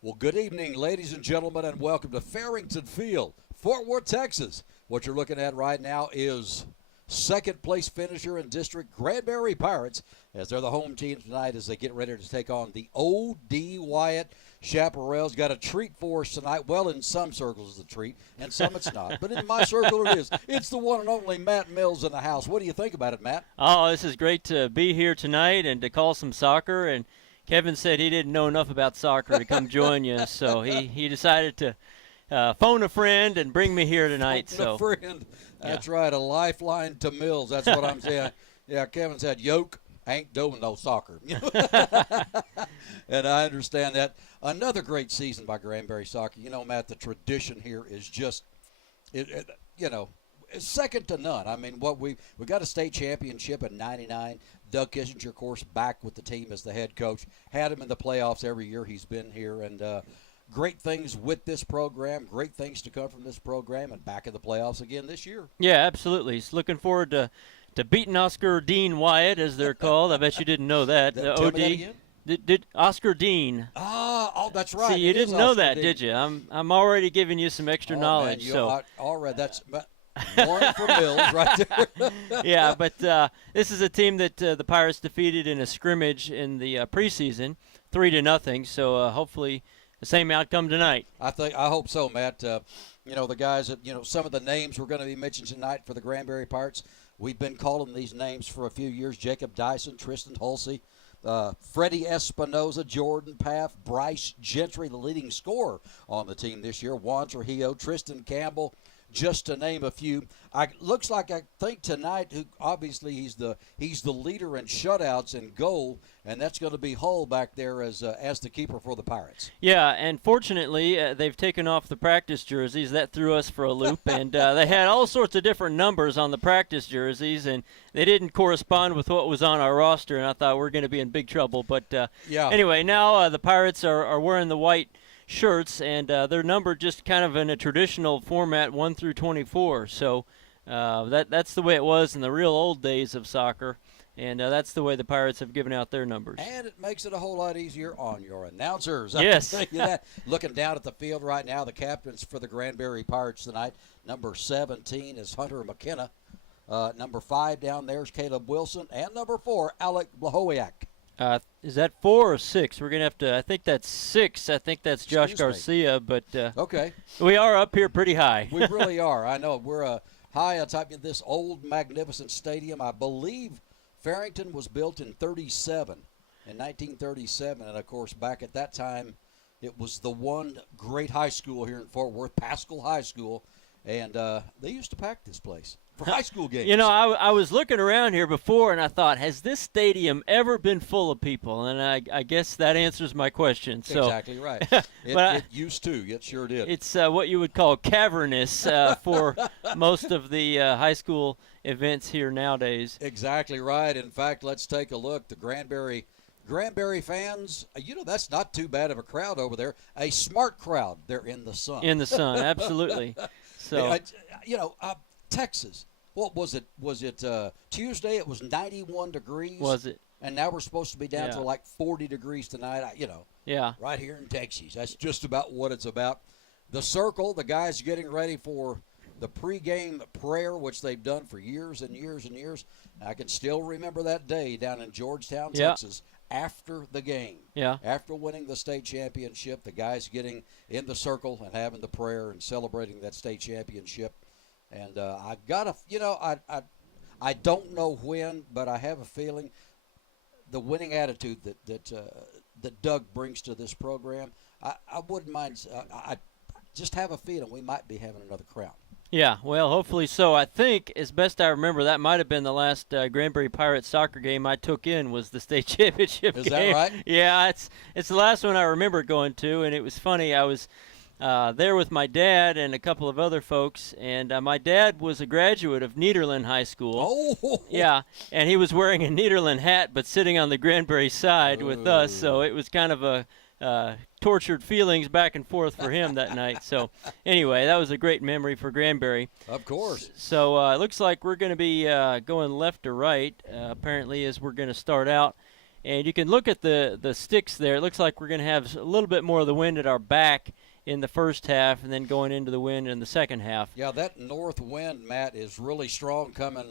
Well, good evening, ladies and gentlemen, and welcome to Farrington Field, Fort Worth, Texas. What you're looking at right now is second place finisher in district Granbury Pirates, as they're the home team tonight as they get ready to take on the O.D. Wyatt Chaparrals. Got a treat for us tonight. Well, in some circles it's a treat, and some it's not. But in my circle it is. It's the one and only Matt Mills in the house. What do you think about it, Matt? Oh, this is great to be here tonight and to call some soccer. And Kevin said he didn't know enough about soccer to come join you, so he decided to phone a friend and bring me here tonight. Phone a friend. That's right, a lifeline to Mills. That's what I'm saying. Yeah, Kevin said, yoke, ain't doing no soccer. And I understand that. Another great season by Granbury Soccer. You know, Matt, the tradition here is just, it's second to none. I mean, we got a state championship in '99. Doug Kissinger, of course, back with the team as the head coach. Had him in the playoffs every year he's been here. And great things with this program, great things to come from this program, and back in the playoffs again this year. Yeah, absolutely. He's looking forward to beating Oscar Dean Wyatt, as they're called. I bet you didn't know that. OD. Did Oscar Dean? Oh, that's right. See, you didn't know that, did you? I'm already giving you some extra knowledge. Man, all right, that's one for Mills right there. Yeah, but this is a team that the Pirates defeated in a scrimmage in the preseason, 3-0. So hopefully the same outcome tonight. I hope so, Matt. The guys that some of the names we're going to be mentioning tonight for the Granbury Pirates. We've been calling these names for a few years: Jacob Dyson, Tristan Hulsey, Freddie Espinoza, Jordan Paff, Bryce Gentry, the leading scorer on the team this year, Juan Trujillo, Tristan Campbell, just to name a few. Looks like I think tonight, obviously he's the leader in shutouts and goal, and that's going to be Hull back there as the keeper for the Pirates. Yeah, and fortunately they've taken off the practice jerseys. That threw us for a loop, and they had all sorts of different numbers on the practice jerseys, and they didn't correspond with what was on our roster, and I thought we're going to be in big trouble. But anyway, now the Pirates are wearing the white shirts, and they're numbered just kind of in a traditional format, 1 through 24. So that's the way it was in the real old days of soccer, and that's the way the Pirates have given out their numbers. And it makes it a whole lot easier on your announcers. Yes. I can tell you that. Looking down at the field right now, the captains for the Granbury Pirates tonight, number 17 is Hunter McKenna. Number 5 down there is Caleb Wilson, and number 4, Alec Blahowiak. Is that 4 or 6? We're going to have to – I think that's 6. I think that's Josh Garcia. But okay, we are up here pretty high. We really are. I know. We're high on top of this old, magnificent stadium. I believe Farrington was built in 1937. And, of course, back at that time, it was the one great high school here in Fort Worth, Pascal High School. And they used to pack this place for high school games. You know, I was looking around here before, and I thought, has this stadium ever been full of people? And I guess that answers my question. So, exactly right. It used to. It sure did. It's what you would call cavernous for most of the high school events here nowadays. Exactly right. In fact, let's take a look. The Granbury fans, that's not too bad of a crowd over there. A smart crowd. They're in the sun. In the sun, absolutely. So, Texas. What was it? Was it Tuesday? It was 91 degrees. Was it? And now we're supposed to be down to like 40 degrees tonight. Yeah. Right here in Texas. That's just about what it's about. The circle, the guys getting ready for the pregame prayer, which they've done for years and years and years. I can still remember that day down in Georgetown, Texas. After the game, after winning the state championship, the guys getting in the circle and having the prayer and celebrating that state championship. And I don't know when, but I have a feeling the winning attitude that Doug brings to this program, I wouldn't mind. I just have a feeling we might be having another crown. Yeah, well, hopefully so. I think, as best I remember, that might have been the last Granbury Pirates soccer game I took in was the state championship game. Is that right? Yeah, it's the last one I remember going to, and it was funny. I was there with my dad and a couple of other folks, and my dad was a graduate of Nederland High School. Oh! Yeah, and he was wearing a Nederland hat but sitting on the Granbury side with us, so it was kind of a tortured feelings back and forth for him that night. So anyway, that was a great memory for Granbury. Of course. So it looks like we're going to be going left to right, apparently, as we're going to start out. And you can look at the sticks there. It looks like we're going to have a little bit more of the wind at our back in the first half and then going into the wind in the second half. Yeah, that north wind, Matt, is really strong coming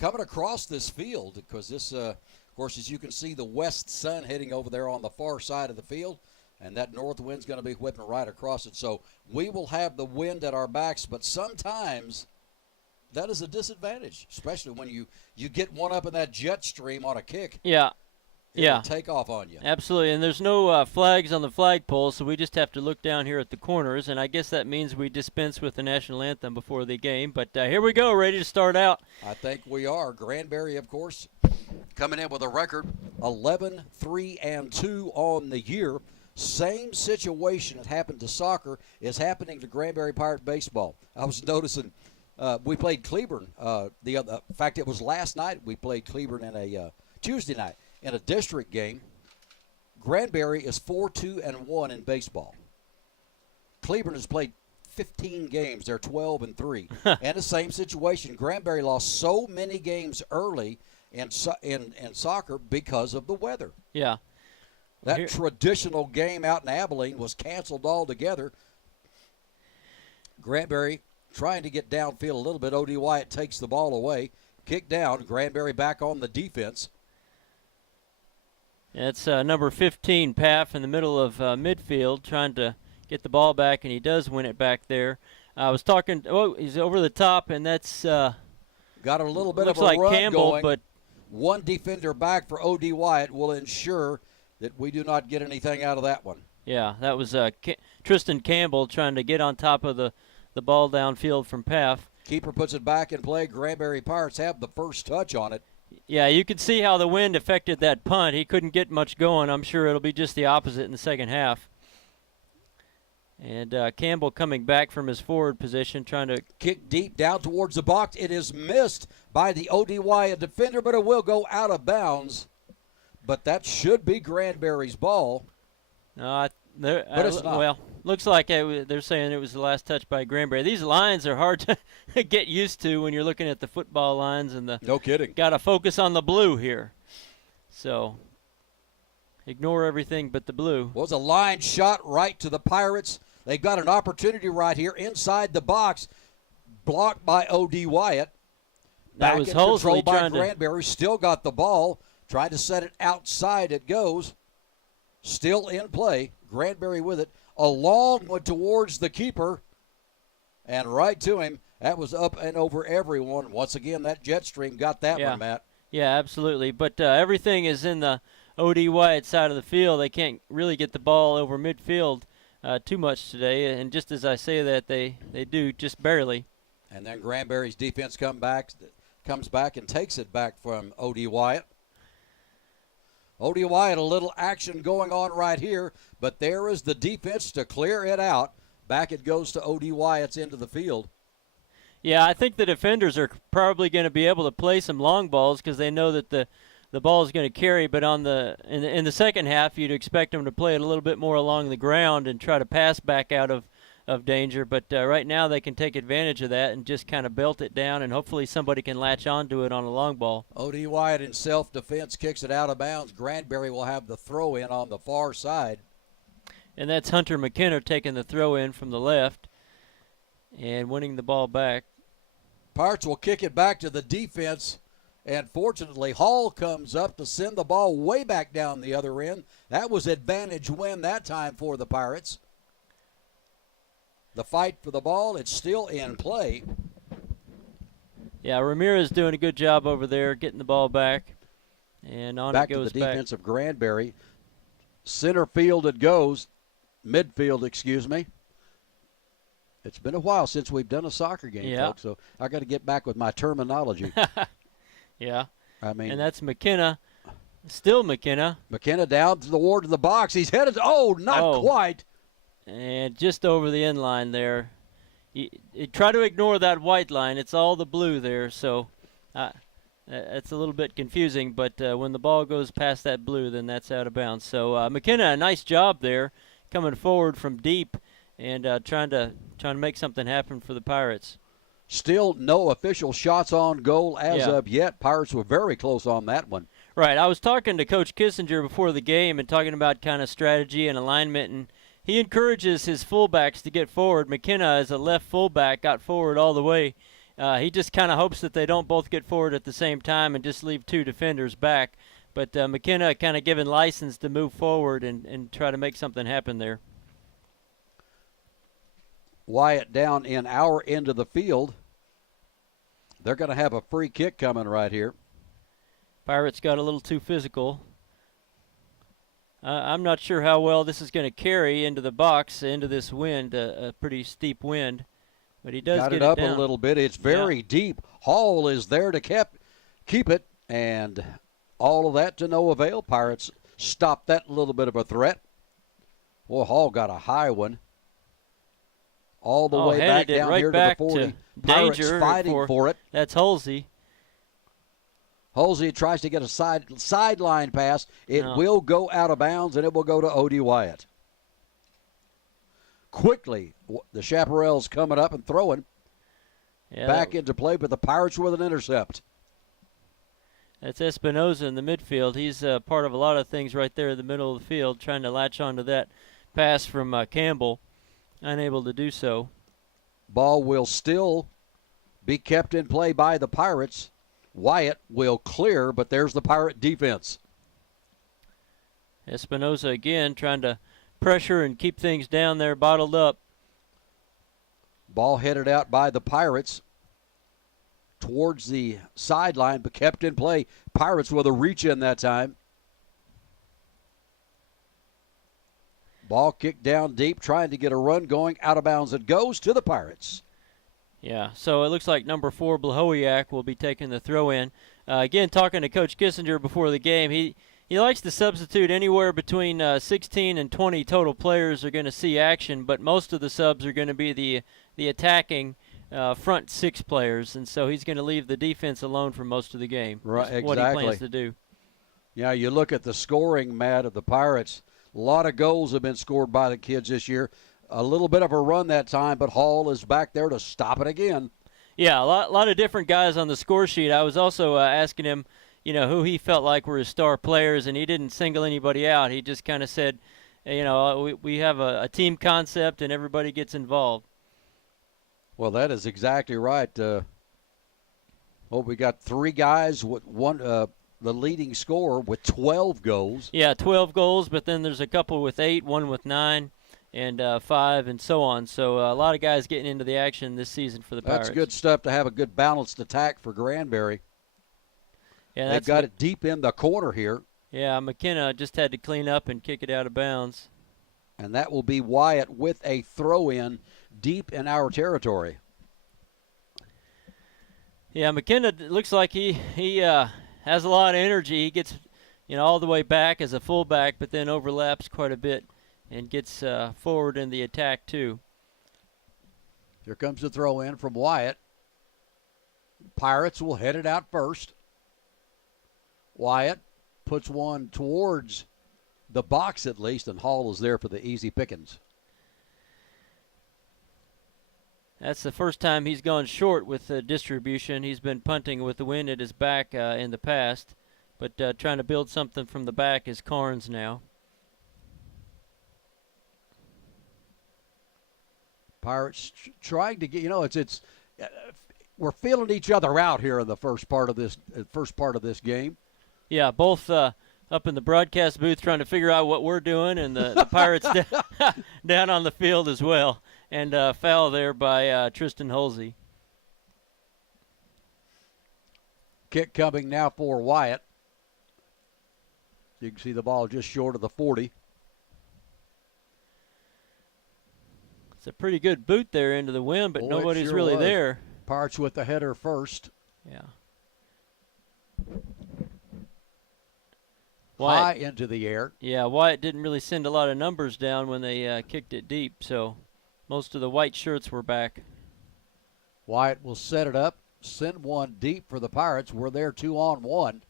across this field because this, of course, as you can see, the west sun heading over there on the far side of the field, and that north wind's going to be whipping right across it. So we will have the wind at our backs, but sometimes that is a disadvantage, especially when you get one up in that jet stream on a kick. Yeah. It'll take off on you. Absolutely, and there's no flags on the flagpole, so we just have to look down here at the corners, and I guess that means we dispense with the national anthem before the game. But here we go, ready to start out. I think we are. Granbury, of course, coming in with a record 11-3-2 on the year. Same situation that happened to soccer is happening to Granbury Pirate baseball. I was noticing we played Cleburne. In fact, it was last night we played Cleburne in a Tuesday night. In a district game, Granbury is 4-2-1 in baseball. Cleburne has played 15 games. They're 12-3. And the same situation. Granbury lost so many games early in soccer because of the weather. Yeah. That traditional game out in Abilene was canceled altogether. Granbury trying to get downfield a little bit. O.D. Wyatt takes the ball away. Kick down. Granbury back on the defense. It's number 15, Paff, in the middle of midfield, trying to get the ball back, and he does win it back there. I was talking. Oh, he's over the top, and that's got a little bit of a like run Campbell, going. But one defender back for O.D. Wyatt will ensure that we do not get anything out of that one. Yeah, that was Tristan Campbell trying to get on top of the ball downfield from Paff. Keeper puts it back in play. Granbury Pirates have the first touch on it. Yeah, you can see how the wind affected that punt. He couldn't get much going. I'm sure it'll be just the opposite in the second half. And Campbell coming back from his forward position, trying to kick deep down towards the box. It is missed by the O.D. Wyatt defender, but it will go out of bounds. But that should be Granbury's ball. But it's not. Well, looks like they're saying it was the last touch by Granbury. These lines are hard to get used to when you're looking at the football lines and no kidding. Got to focus on the blue here. So ignore everything but the blue. Was a line shot right to the Pirates. They got an opportunity right here inside the box, blocked by O.D. Wyatt. That was in control Holsley by Granbury. Still got the ball. Tried to set it outside. It goes. Still in play. Granbury with it. A long one towards the keeper. And right to him. That was up and over everyone. Once again, that jet stream got that one, Matt. Yeah, absolutely. But everything is in the O.D. Wyatt side of the field. They can't really get the ball over midfield too much today. And just as I say that, they do just barely. And then Granbury's defense comes back and takes it back from O.D. Wyatt. O.D. Wyatt, a little action going on right here, but there is the defense to clear it out. Back it goes to O.D. Wyatt's into the field. Yeah, I think the defenders are probably going to be able to play some long balls because they know that the ball is going to carry. But in the second half, you'd expect them to play it a little bit more along the ground and try to pass back out of danger. But right now they can take advantage of that and just kind of belt it down, and hopefully somebody can latch onto it on a long ball. O.D. Wyatt in self-defense kicks it out of bounds. Granbury will have the throw in on the far side. And that's Hunter McKenna taking the throw in from the left and winning the ball back. Pirates will kick it back to the defense, and fortunately Hall comes up to send the ball way back down the other end. That was advantage win that time for the Pirates. The fight for the ball, it's still in play. Yeah, Ramirez doing a good job over there getting the ball back. And on back it goes to the defense of Granbury. Center field it goes. Midfield, excuse me. It's been a while since we've done a soccer game, folks, so I got to get back with my terminology. Yeah. I mean, and that's McKenna. Still McKenna. McKenna down toward the box. He's headed. Not quite. And just over the end line there. You try to ignore that white line. It's all the blue there, so it's a little bit confusing. But when the ball goes past that blue, then that's out of bounds. So McKenna, a nice job there, coming forward from deep and trying to make something happen for the Pirates. Still no official shots on goal as of yet. Pirates were very close on that one. Right. I was talking to Coach Kissinger before the game and talking about kind of strategy and alignment, and he encourages his fullbacks to get forward. McKenna, as a left fullback, got forward all the way. He just kind of hopes that they don't both get forward at the same time and just leave two defenders back. But McKenna kind of given license to move forward and try to make something happen there. Wyatt down in our end of the field. They're going to have a free kick coming right here. Pirates got a little too physical. I'm not sure how well this is going to carry into the box, into this wind, a pretty steep wind. But he does got get it up down a little bit. It's very deep. Hall is there to keep it, and all of that to no avail. Pirates stopped that little bit of a threat. Boy, Hall got a high one. All the way back down right here back to the 40. To Pirates danger fighting for it. That's Halsey. Halsey tries to get a sideline pass. It will go out of bounds, and it will go to O.D. Wyatt. Quickly, the Chaparrals coming up and throwing back into play, but the Pirates with an intercept. That's Espinoza in the midfield. He's part of a lot of things right there in the middle of the field, trying to latch onto that pass from Campbell. Unable to do so. Ball will still be kept in play by the Pirates. Wyatt will clear, but there's the Pirate defense. Espinoza again trying to pressure and keep things down there, bottled up. Ball headed out by the Pirates towards the sideline, but kept in play. Pirates with a reach in that time. Ball kicked down deep, trying to get a run going. Out of bounds it goes to the Pirates. Yeah, so it looks like number 4, Blahowiak, will be taking the throw in. Again, talking to Coach Kissinger before the game, he likes to substitute anywhere between 16 and 20 total players are going to see action, but most of the subs are going to be the attacking front 6 players, and so he's going to leave the defense alone for most of the game. Right, exactly. What he plans to do. Yeah, you look at the scoring, Matt, of the Pirates. A lot of goals have been scored by the kids this year. A little bit of a run that time, but Hall is back there to stop it again. Yeah, a lot of different guys on the score sheet. I was also asking him, who he felt like were his star players, and he didn't single anybody out. He just kind of said, we have a team concept, and everybody gets involved. Well, that is exactly right. We got 3 guys with one. The leading scorer with 12 goals. Yeah, 12 goals, but then there's a couple with 8, one with 9, and 5, and so on. So a lot of guys getting into the action this season for the Pirates. That's good stuff to have a good balanced attack for Granbury. Yeah, they've got it deep in the corner here. Yeah, McKenna just had to clean up and kick it out of bounds. And that will be Wyatt with a throw-in deep in our territory. Yeah, McKenna looks like he has a lot of energy. He gets, all the way back as a fullback, but then overlaps quite a bit and gets forward in the attack too. Here comes the throw in from Wyatt. Pirates will head it out first. Wyatt puts one towards the box at least, and Hall is there for the easy pickings. That's the first time he's gone short with the distribution. He's been punting with the wind at his back in the past, but trying to build something from the back is Carnes now. Pirates trying to get, we're feeling each other out here in the first part of this game. Yeah, both up in the broadcast booth trying to figure out what we're doing, and the Pirates down on the field as well. And foul there by Tristan Halsey. Kick coming now for Wyatt. You can see the ball just short of the 40. It's a pretty good boot there into the wind, but nobody's sure really was. there. Pirates with the header first. Yeah. High into the air. Yeah, Wyatt didn't really send a lot of numbers down when they kicked it deep, so most of the white shirts were back. Wyatt will set it up, send one deep for the Pirates. We're there 2-on-1.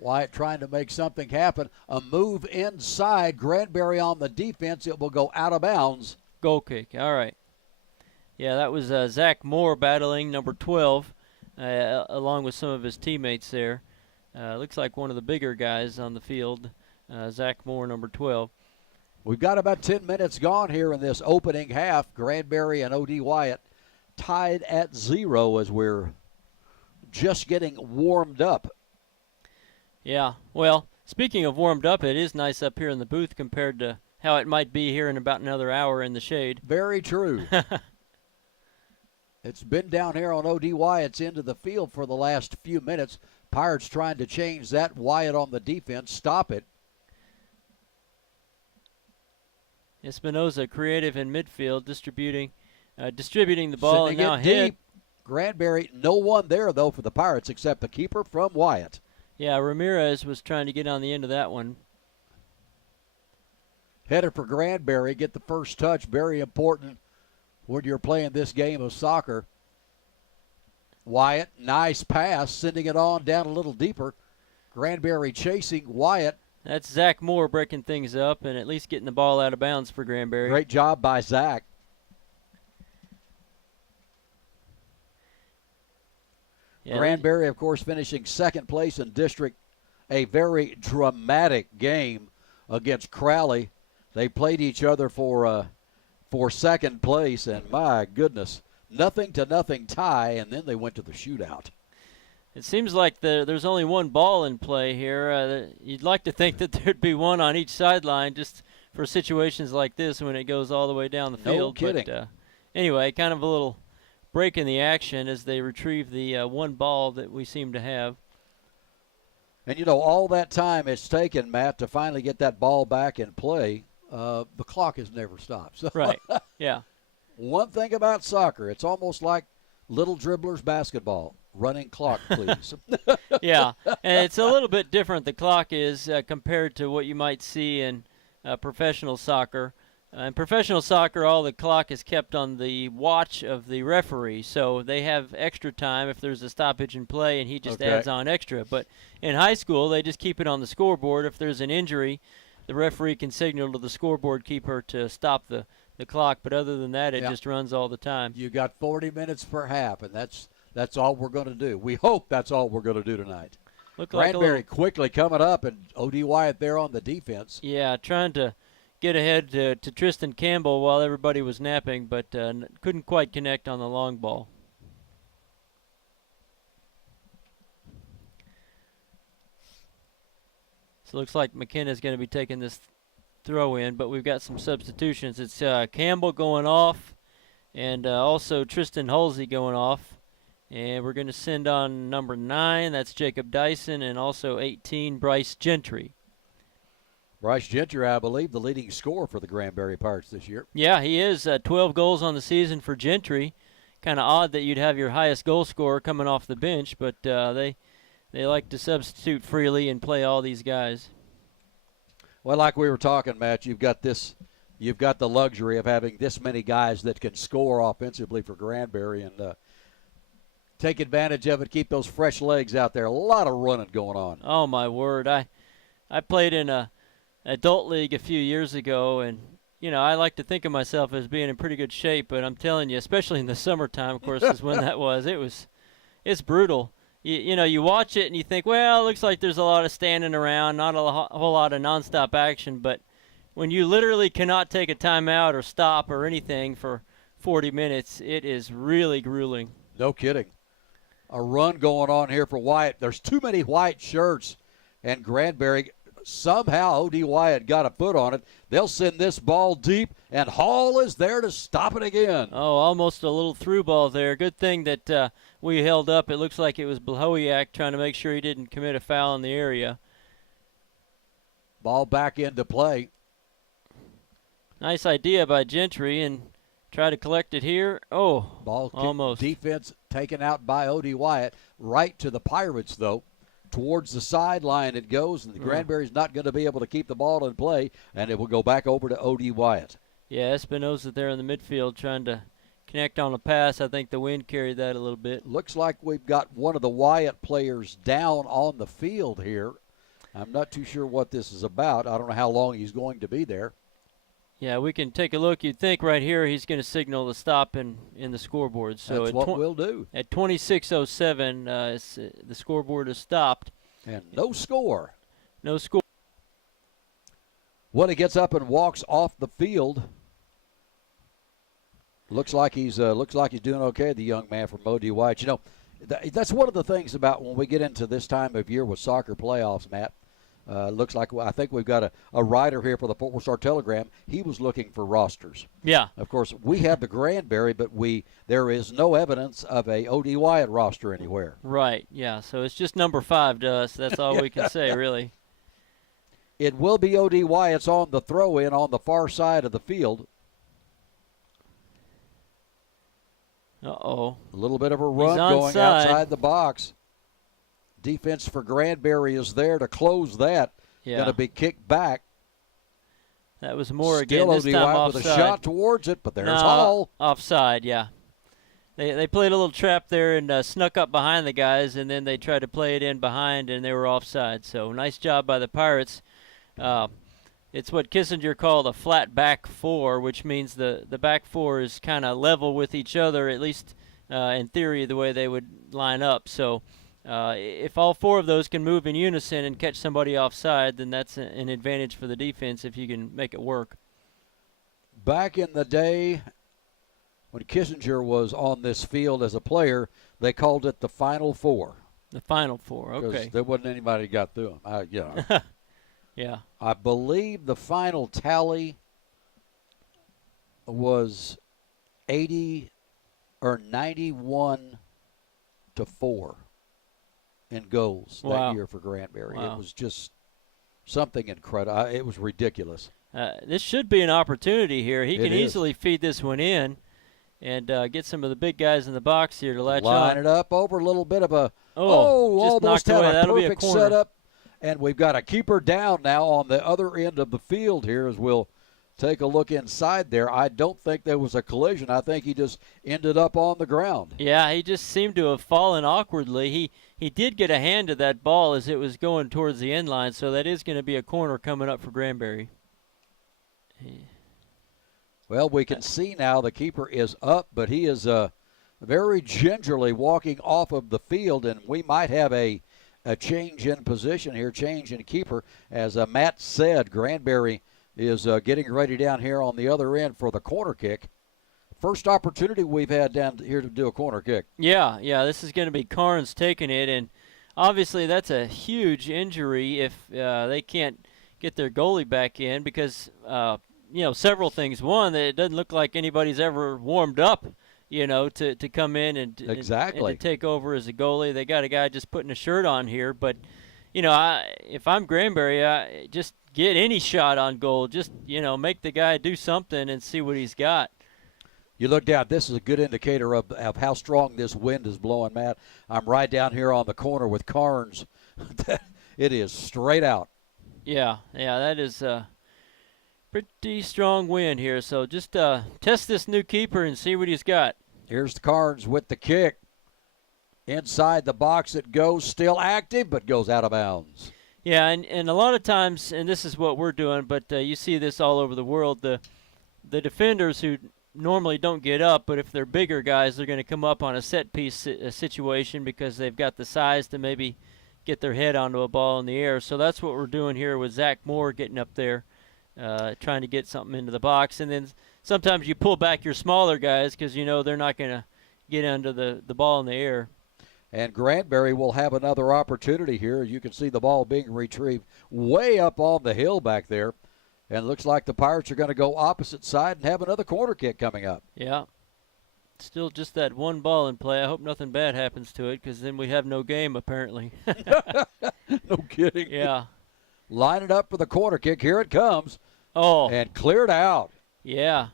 Wyatt trying to make something happen. A move inside. Granbury on the defense. It will go out of bounds. Goal kick. All right. Yeah, that was Zach Moore battling number 12. along with some of his teammates there. Looks like one of the bigger guys on the field, Zach Moore, number 12. We've got about 10 minutes gone here in this opening half. Granbury and O.D. Wyatt tied at 0 as we're just getting warmed up. Yeah, well, speaking of warmed up, it is nice up here in the booth compared to how it might be here in about another hour in the shade. Very true. It's been down here on O.D. Wyatt's end of the field for the last few minutes. Pirates trying to change that. Wyatt on the defense. Stop it. Espinoza creative in midfield, distributing the ball, Sending and now it hit. deep. Granbury, no one there, though, for the Pirates except the keeper from Wyatt. Yeah, Ramirez was trying to get on the end of that one. Headed for Granbury, get the first touch. Very important when you're playing this game of soccer. Wyatt, nice pass, sending it on down a little deeper. Granbury chasing Wyatt. That's Zach Moore breaking things up and at least getting the ball out of bounds for Granbury. Great job by Zach. Yeah, Granbury, of course, finishing second place in district. A very dramatic game against Crowley. They played each other for second place, and my goodness, 0-0 tie, and then they went to the shootout. It seems like there's only one ball in play here. You'd like to think that there'd be one on each sideline just for situations like this when it goes all the way down the field. No kidding. But anyway, kind of a little break in the action as they retrieve the one ball that we seem to have. And, you know, all that time it's taken, Matt, to finally get that ball back in play, the clock has never stopped. So Right, yeah. One thing about soccer, it's almost like little dribblers basketball. Running clock, please. Yeah, and it's a little bit different, the clock is, compared to what you might see in professional soccer. In professional soccer, all the clock is kept on the watch of the referee, so they have extra time if there's a stoppage in play, and he just adds on extra. But in high school, they just keep it on the scoreboard. If there's an injury, the referee can signal to the scoreboard keeper to stop the clock, but other than that, it just runs all the time. You got 40 minutes per half, and that's all we're going to do. We hope that's all we're going to do tonight. Granbury quickly coming up, and O.D. Wyatt there on the defense. Yeah, trying to get ahead to Tristan Campbell while everybody was napping, but couldn't quite connect on the long ball. So it looks like McKenna's going to be taking this throw in, but we've got some substitutions. It's Campbell going off, and also Tristan Halsey going off. And we're going to send on number 9, that's Jacob Dyson, and also 18, Bryce Gentry. Bryce Gentry, I believe, the leading scorer for the Granbury Pirates this year. Yeah, he is. 12 goals on the season for Gentry. Kind of odd that you'd have your highest goal scorer coming off the bench, but they like to substitute freely and play all these guys. Well, like we were talking, Matt, you've got the luxury of having this many guys that can score offensively for Granbury and take advantage of it, keep those fresh legs out there. A lot of running going on. Oh, my word. I played in a adult league a few years ago, and, you know, I like to think of myself as being in pretty good shape, but I'm telling you, especially in the summertime, of course, is when that was. It's brutal. You know, you watch it and you think, well, it looks like there's a lot of standing around, not a whole lot of nonstop action, but when you literally cannot take a timeout or stop or anything for 40 minutes, it is really grueling. No kidding. A run going on here for Wyatt. There's too many white shirts, and Granbury, somehow O.D. Wyatt got a foot on it. They'll send this ball deep, and Hall is there to stop it again. Oh, almost a little through ball there. Good thing that we held up. It looks like it was Blahowiak trying to make sure he didn't commit a foul in the area. Ball back into play. Nice idea by Gentry, and try to collect it here. Oh, ball almost. Defense taken out by O.D. Wyatt. Right to the Pirates, though. Towards the sideline it goes, and the Granbury's not going to be able to keep the ball in play, and it will go back over to O.D. Wyatt. Yeah, Espinoza there in the midfield trying to connect on a pass. I think the wind carried that a little bit. Looks like we've got one of the Wyatt players down on the field here. I'm not too sure what this is about. I don't know how long he's going to be there. Yeah, we can take a look. You'd think right here he's going to signal the stop in the scoreboard. So that's what we'll do. At 26:07, the scoreboard is stopped. And no score. No score. Well, he gets up and walks off the field. Looks like he's doing okay, the young man from O.D. Wyatt. You know, that's one of the things about when we get into this time of year with soccer playoffs, Matt. Looks like I think we've got a writer here for the Fort Worth Star-Telegram. He was looking for rosters. Yeah. Of course, we have the Granbury, but there is no evidence of a O.D. Wyatt roster anywhere. Right. Yeah. So it's just number 5 to us. That's all we can say, really. It will be O.D. Wyatt's on the throw-in on the far side of the field. Uh-oh. A little bit of a run going outside the box. Defense for Granbury is there to close that. Yeah. Going to be kicked back. That was more Still again. This time Wyatt offside. with a shot towards it, but there's Hall. Offside, yeah. They played a little trap there and snuck up behind the guys, and then they tried to play it in behind, and they were offside. So nice job by the Pirates. It's what Kissinger called a flat back four, which means the back four is kind of level with each other, at least in theory, the way they would line up. So if all 4 of those can move in unison and catch somebody offside, then that's an advantage for the defense if you can make it work. Back in the day when Kissinger was on this field as a player, they called it the Final Four. The Final Four, okay. Because there wasn't anybody who got through them. Yeah. I believe the final tally was 80 or 91 to 4 in goals that year for Granbury. Wow. It was just something incredible. It was ridiculous. This should be an opportunity here. He can is. easily feed this one in and get some of the big guys in the box here to latch on. Line it up over a little bit of a just almost knocked had away. a That'll be a perfect corner. setup. And we've got a keeper down now on the other end of the field here as we'll take a look inside there. I don't think there was a collision. I think he just ended up on the ground. Yeah, he just seemed to have fallen awkwardly. He did get a hand to that ball as it was going towards the end line, so that is going to be a corner coming up for Granbury. Well, we can see now the keeper is up, but he is very gingerly walking off of the field, and we might have a change in position here, change in keeper. As Matt said, Granbury is getting ready down here on the other end for the corner kick. First opportunity we've had down here to do a corner kick. Yeah, this is going to be Carnes taking it, and obviously that's a huge injury if they can't get their goalie back in because, several things. One, it doesn't look like anybody's ever warmed up, to come in and to take over as a goalie. They got a guy just putting a shirt on here. But, if I'm Granbury, I just get any shot on goal. Just, make the guy do something and see what he's got. You look down. This is a good indicator of how strong this wind is blowing, Matt. I'm right down here on the corner with Carnes. It is straight out. Yeah, that is pretty strong wind here. So just test this new keeper and see what he's got. Here's the Carnes with the kick. Inside the box it goes, still active, but goes out of bounds. Yeah, and a lot of times, and this is what we're doing, but you see this all over the world, the defenders who normally don't get up, but if they're bigger guys, they're going to come up on a set-piece situation because they've got the size to maybe get their head onto a ball in the air. So that's what we're doing here with Zach Moore getting up there, trying to get something into the box. And then sometimes you pull back your smaller guys because they're not going to get under the ball in the air. And Granbury will have another opportunity here. You can see the ball being retrieved way up on the hill back there. And it looks like the Pirates are going to go opposite side and have another corner kick coming up. Yeah. Still just that one ball in play. I hope nothing bad happens to it because then we have no game apparently. No kidding. Yeah. Line it up for the corner kick. Here it comes. Oh. And cleared out. Yeah.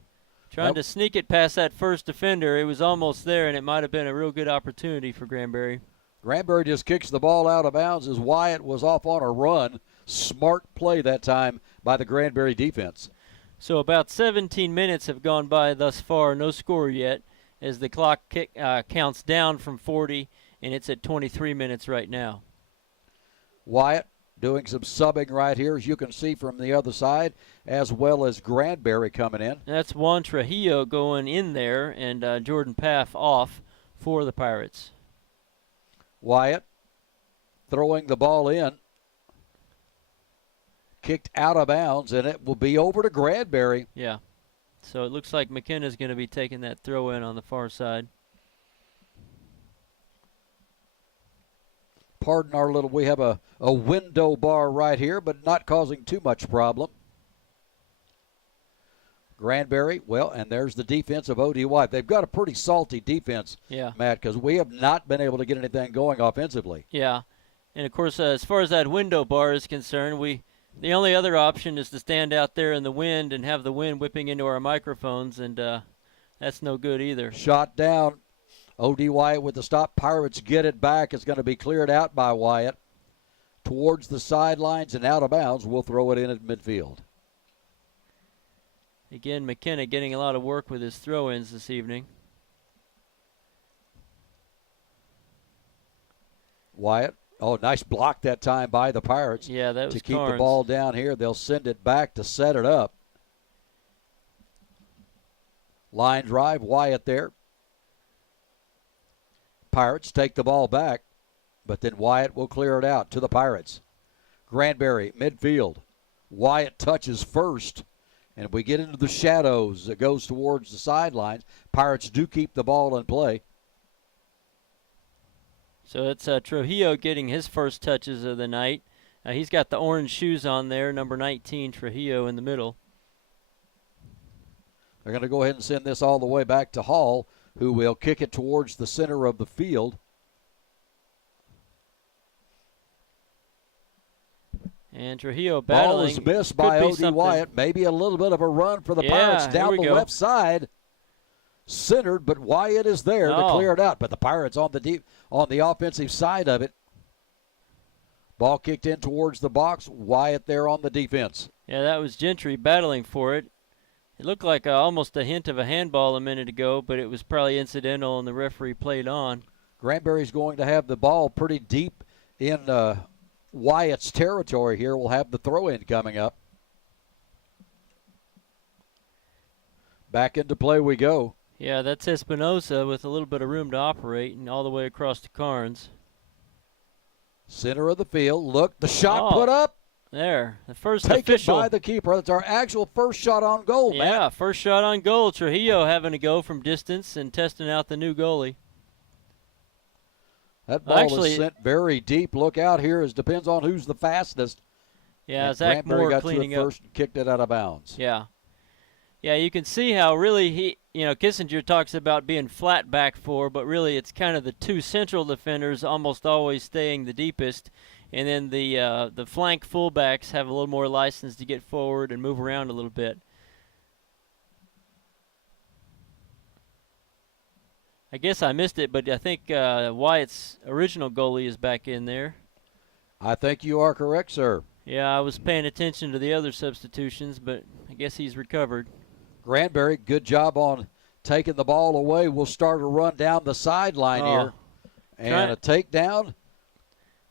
Trying to sneak it past that first defender. It was almost there, and it might have been a real good opportunity for Granbury. Granbury just kicks the ball out of bounds as Wyatt was off on a run. Smart play that time by the Granbury defense. So about 17 minutes have gone by thus far. No score yet as the clock counts down from 40, and it's at 23 minutes right now. Wyatt doing some subbing right here, as you can see from the other side, as well as Granbury coming in. That's Juan Trujillo going in there, and Jordan Paff off for the Pirates. Wyatt throwing the ball in. Kicked out of bounds, and it will be over to Granbury. Yeah. So it looks like McKenna's going to be taking that throw in on the far side. Pardon our little, we have a window bar right here, but not causing too much problem. Granbury, well, and there's the defense of O.D. Wyatt. They've got a pretty salty defense, yeah, Matt, because we have not been able to get anything going offensively. Yeah. And, of course, as far as that window bar is concerned, the only other option is to stand out there in the wind and have the wind whipping into our microphones, and that's no good either. Shot down. O.D. Wyatt with the stop. Pirates get it back. It's going to be cleared out by Wyatt towards the sidelines and out of bounds. We'll throw it in at midfield. Again, McKenna getting a lot of work with his throw-ins this evening. Wyatt. Oh, nice block that time by the Pirates. Yeah, that was to keep Carnes. the ball down here. They'll send it back to set it up. Line drive, Wyatt there. Pirates take the ball back, but then Wyatt will clear it out to the Pirates. Granbury, midfield. Wyatt touches first, and if we get into the shadows, it goes towards the sidelines. Pirates do keep the ball in play. So it's Trujillo getting his first touches of the night. He's got the orange shoes on there, number 19, Trujillo in the middle. They're going to go ahead and send this all the way back to Hall, who will kick it towards the center of the field. And Trujillo battling. Ball is missed by O.D. Wyatt. Maybe a little bit of a run for the Pirates down the left side. Centered, but Wyatt is there to clear it out. But the Pirates on the offensive side of it. Ball kicked in towards the box. Wyatt there on the defense. Yeah, that was Gentry battling for it. It looked like almost a hint of a handball a minute ago, but it was probably incidental, and the referee played on. Granbury's going to have the ball pretty deep in Wyatt's territory here. We'll have the throw-in coming up. Back into play we go. Yeah, that's Espinosa with a little bit of room to operate and all the way across to Carnes. Center of the field. Look, the shot put up. There, the first Taken official. by the keeper. That's our actual first shot on goal, Matt. Yeah, first shot on goal. Trujillo having to go from distance and testing out the new goalie. That ball is sent very deep. Look out here. It depends on who's the fastest. Yeah, and Zach Granbury Moore got cleaning to it up. first and kicked it out of bounds. Yeah. Yeah, you can see how really Kissinger talks about being flat back four, but really it's kind of the two central defenders almost always staying the deepest, and then the flank fullbacks have a little more license to get forward and move around a little bit. I guess I missed it, but I think Wyatt's original goalie is back in there. I think you are correct, sir. Yeah, I was paying attention to the other substitutions, but I guess he's recovered. Granbury, good job on taking the ball away. We'll start a run down the sideline here. And a takedown.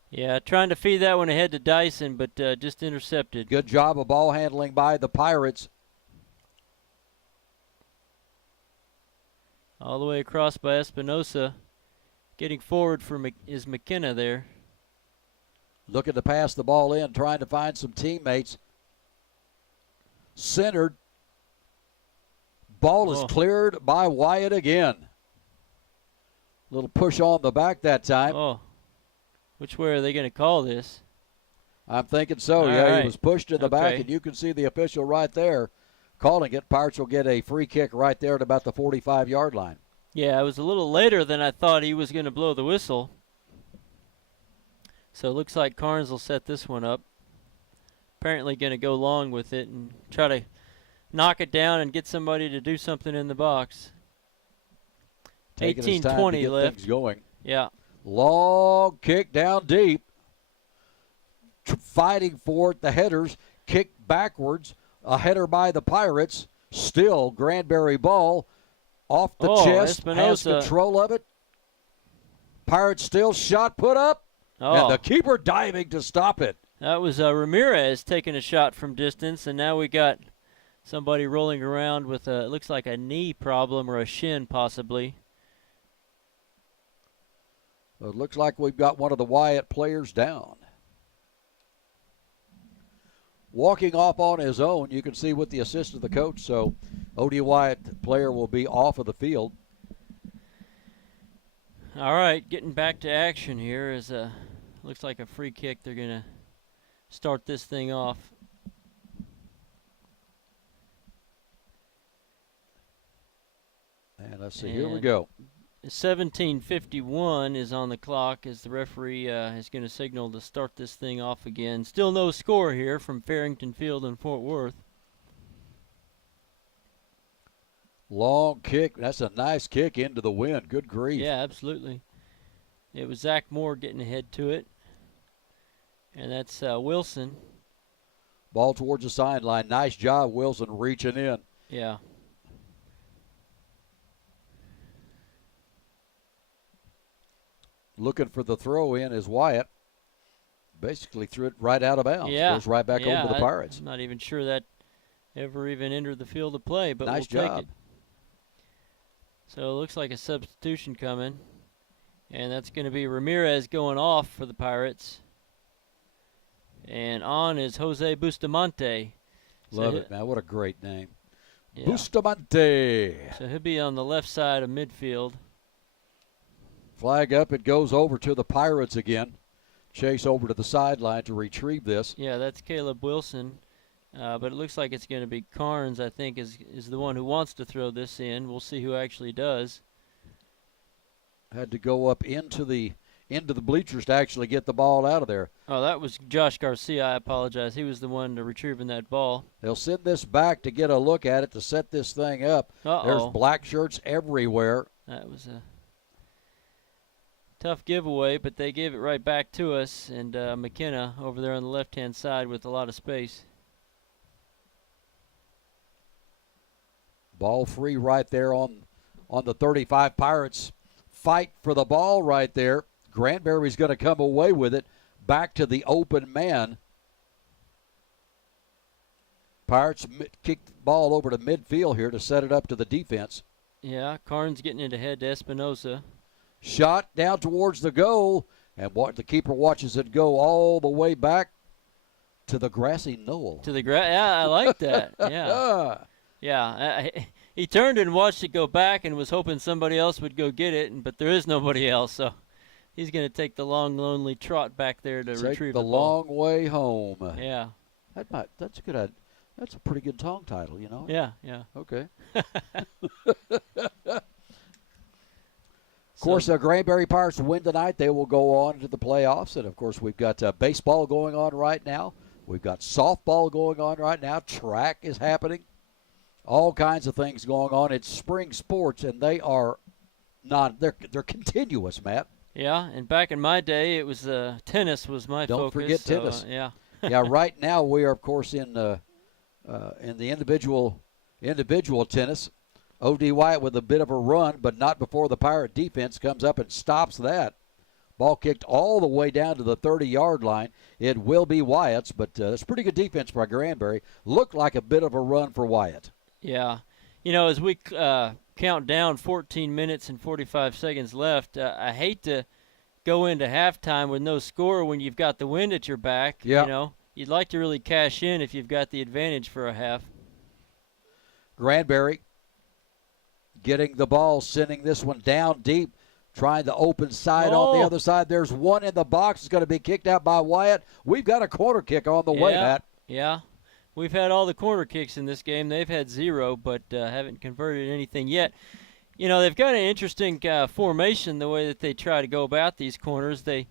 Yeah, trying to feed that one ahead to Dyson, but just intercepted. Good job of ball handling by the Pirates. All the way across by Espinosa. Getting forward is McKenna there. Looking to pass the ball in, trying to find some teammates. Centered. Ball is cleared by Wyatt again. Little push on the back that time. Oh, which way are they going to call this? I'm thinking so. All He right. was pushed to the back, and you can see the official right there calling it. Pirates will get a free kick right there at about the 45-yard line. Yeah, it was a little later than I thought he was going to blow the whistle. So it looks like Carnes will set this one up. Apparently going to go long with it and try to knock it down and get somebody to do something in the box. Taking his time to 18-20 get left. things going. Yeah. Long kick down deep. Fighting for it. The headers kick backwards. A header by the Pirates. Still Granbury ball off the chest. Espinosa has control of it. Pirates still shot put up. And the keeper diving to stop it. That was Ramirez taking a shot from distance, and now we got somebody rolling around with it looks like a knee problem or a shin possibly. It looks like we've got one of the Wyatt players down. Walking off on his own, you can see with the assist of the coach, so O.D. Wyatt player will be off of the field. All right, getting back to action here is looks like a free kick. They're going to start this thing off. And let's see, here we go. 17:51 is on the clock as the referee is going to signal to start this thing off again. Still no score here from Farrington Field in Fort Worth. Long kick. That's a nice kick into the wind. Good grief. Yeah, absolutely. It was Zach Moore getting ahead to it. And that's Wilson. Ball towards the sideline. Nice job, Wilson, reaching in. Yeah. Looking for the throw in is Wyatt. Basically threw it right out of bounds. Yeah. Goes right back over to the Pirates. I'm not even sure that ever even entered the field of play, but nice we'll job. take it. So it looks like a substitution coming. And that's going to be Ramirez going off for the Pirates. And on is Jose Bustamante. Love it, man. What a great name. Yeah. Bustamante. So he'll be on the left side of midfield. Flag up. It goes over to the Pirates again. Chase over to the sideline to retrieve this. Yeah, that's Caleb Wilson. But it looks like it's going to be Carnes, I think, is the one who wants to throw this in. We'll see who actually does. Had to go up into the bleachers to actually get the ball out of there. Oh, that was Josh Garcia. I apologize. He was the one retrieving that ball. They'll send this back to get a look at it to set this thing up. Uh-oh. There's black shirts everywhere. That was a tough giveaway, but they gave it right back to us. And McKenna over there on the left-hand side with a lot of space. Ball free right there on the 35. Pirates fight for the ball right there. Granbury's going to come away with it. Back to the open man. Pirates kick the ball over to midfield here to set it up to the defense. Yeah, Carnes getting it ahead to Espinosa. Shot down towards the goal, and the keeper watches it go all the way back to the grassy knoll. Yeah, I like that. Yeah. Yeah, he turned and watched it go back and was hoping somebody else would go get it, but there is nobody else, so he's going to take the long, lonely trot back there to retrieve the ball. Long way home. Yeah. That's a good. That's a pretty good song title, you know. Yeah, yeah. Okay. Of course, Granbury Pirates win tonight. They will go on to the playoffs, and of course, we've got baseball going on right now. We've got softball going on right now. Track is happening. All kinds of things going on. It's spring sports, and they are they're continuous, Matt. Yeah, and back in my day, it was tennis was my focus. Don't forget tennis. Yeah. Yeah, right now we are, of course, in the individual tennis. O.D. Wyatt with a bit of a run, but not before the Pirate defense comes up and stops that. Ball kicked all the way down to the 30-yard line. It will be Wyatt's, but it's pretty good defense by Granbury. Looked like a bit of a run for Wyatt. Yeah. You know, as we count down 14 minutes and 45 seconds left, I hate to go into halftime with no score when you've got the wind at your back. Yeah. You know, you'd like to really cash in if you've got the advantage for a half. Granbury getting the ball, sending this one down deep, trying the open side on the other side. There's one in the box. It's going to be kicked out by Wyatt. We've got a corner kick on the way, Matt. Yeah. We've had all the corner kicks in this game. They've had 0, but haven't converted anything yet. You know, they've got an interesting formation the way that they try to go about these corners. They've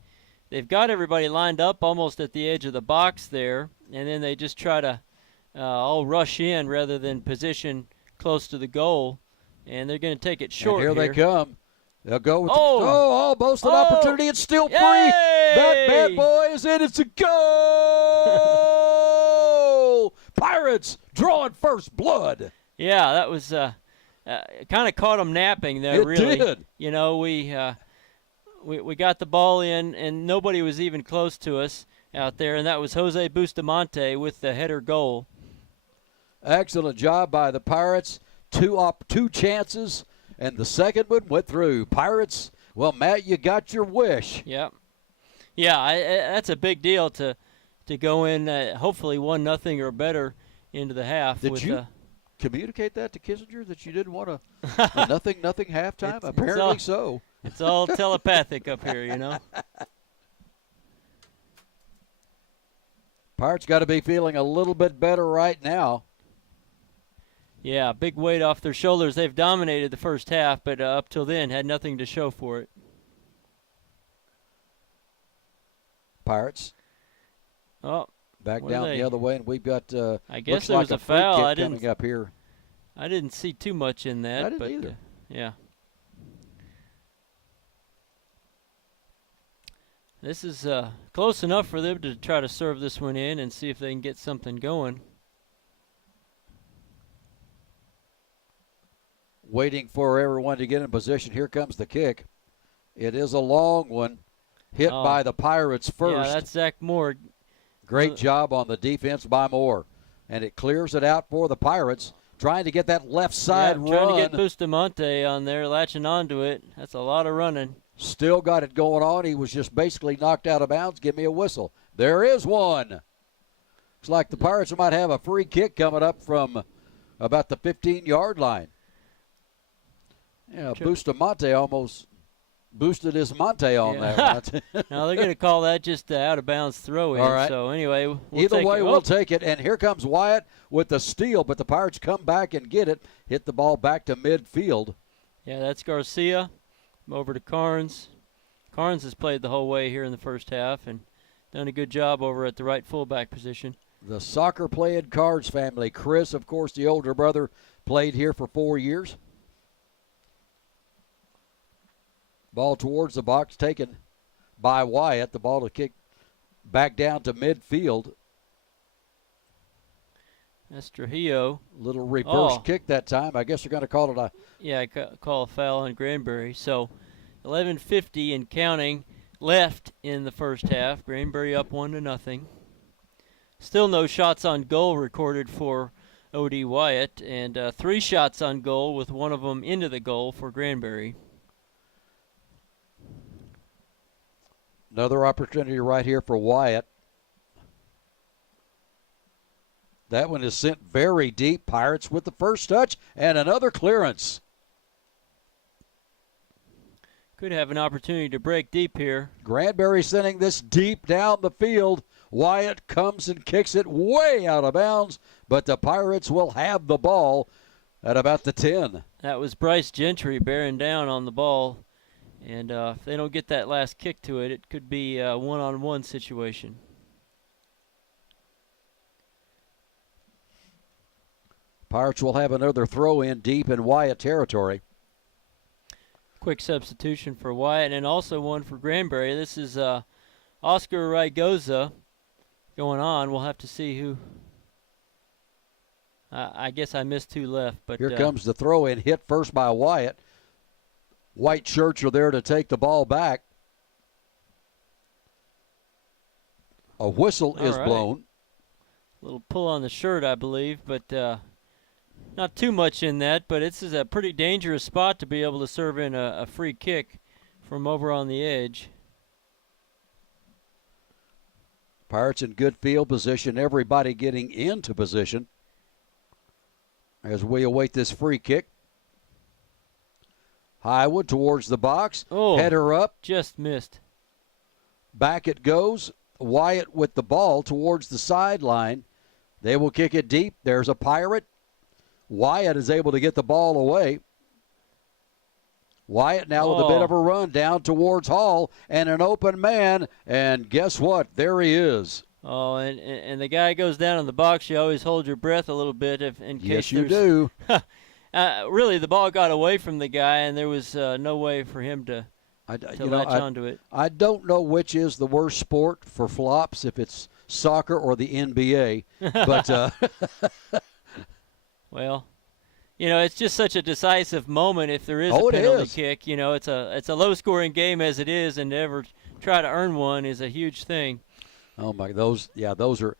got everybody lined up almost at the edge of the box there, and then they just try to all rush in rather than position close to the goal, and they're going to take it short and here they come. They'll go with almost an opportunity. It's still free. That bad boy is in. It's a goal. Pirates drawing first blood. Yeah, that was kind of caught them napping there. It did. You know, we got the ball in, and nobody was even close to us. out there, and that was Jose Bustamante with the header goal. Excellent job by the Pirates. Two chances, and the second one went through. Pirates, well, Matt, you got your wish. Yep. Yeah, that's a big deal to go in, hopefully 1-0 or better into the half. Did you communicate that to Kissinger that you didn't want a nothing halftime? Apparently so. It's all telepathic up here, you know. Pirates got to be feeling a little bit better right now. Yeah, big weight off their shoulders. They've dominated the first half, but up till then had nothing to show for it. Pirates. Oh, back down the other way, and we've got. I guess there was was a foul. I didn't coming up here. I didn't see too much in that. I didn't either. Yeah. This is close enough for them to try to serve this one in and see if they can get something going. Waiting for everyone to get in position. Here comes the kick. It is a long one, hit by the Pirates first. Yeah, that's Zach Moore. Great job on the defense by Moore. And it clears it out for the Pirates, trying to get that left side run. Trying to get Bustamante on there, latching onto it. That's a lot of running. Still got it going on. He was just basically knocked out of bounds. Give me a whistle. There is one. Looks like the Pirates might have a free kick coming up from about the 15-yard line. Yeah, Bustamante almost boosted his Monte on that one. Now they're going to call that just out of bounds throw in. All right. So anyway, either way, we'll take it. And here comes Wyatt with the steal, but the Pirates come back and get it. Hit the ball back to midfield. Yeah, that's Garcia. Over to Carnes. Carnes has played the whole way here in the first half and done a good job over at the right fullback position. The soccer-playing Carnes family. Chris, of course, the older brother, played here for 4 years. Ball towards the box taken by Wyatt. The ball to kick back down to midfield. That's Trujillo. Little reverse kick that time. I guess they're going to call it a... Yeah, call a foul on Granbury. So 11:50 and counting left in the first half. Granbury up 1-0. Still no shots on goal recorded for O.D. Wyatt, and 3 shots on goal with one of them into the goal for Granbury. Another opportunity right here for Wyatt. That one is sent very deep. Pirates with the first touch and another clearance. Could have an opportunity to break deep here. Granbury sending this deep down the field. Wyatt comes and kicks it way out of bounds, but the Pirates will have the ball at about the 10. That was Bryce Gentry bearing down on the ball. And if they don't get that last kick to it, it could be a one-on-one situation. Pirates will have another throw in deep in Wyatt territory. Quick substitution for Wyatt and also one for Granbury. This is Oscar Raigoza going on. We'll have to see who. I guess I missed 2 left. But here comes the throw in, hit first by Wyatt. White shirts are there to take the ball back. A whistle is blown. A little pull on the shirt, I believe, but not too much in that. But this is a pretty dangerous spot to be able to serve in a free kick from over on the edge. Pirates in good field position. Everybody getting into position as we await this free kick. Highwood towards the box. Header up. Just missed. Back it goes. Wyatt with the ball towards the sideline. They will kick it deep. There's a Pirate. Wyatt is able to get the ball away. Wyatt now with a bit of a run down towards Hall and an open man. And guess what? There he is. Oh, and the guy goes down in the box. You always hold your breath a little bit in case yes, you do. Really, the ball got away from the guy, and there was no way for him to latch onto it. I don't know which is the worst sport for flops, if it's soccer or the NBA. But well, it's just such a decisive moment if there is a penalty kick. It's a low-scoring game as it is, and to ever try to earn one is a huge thing. Oh my, those are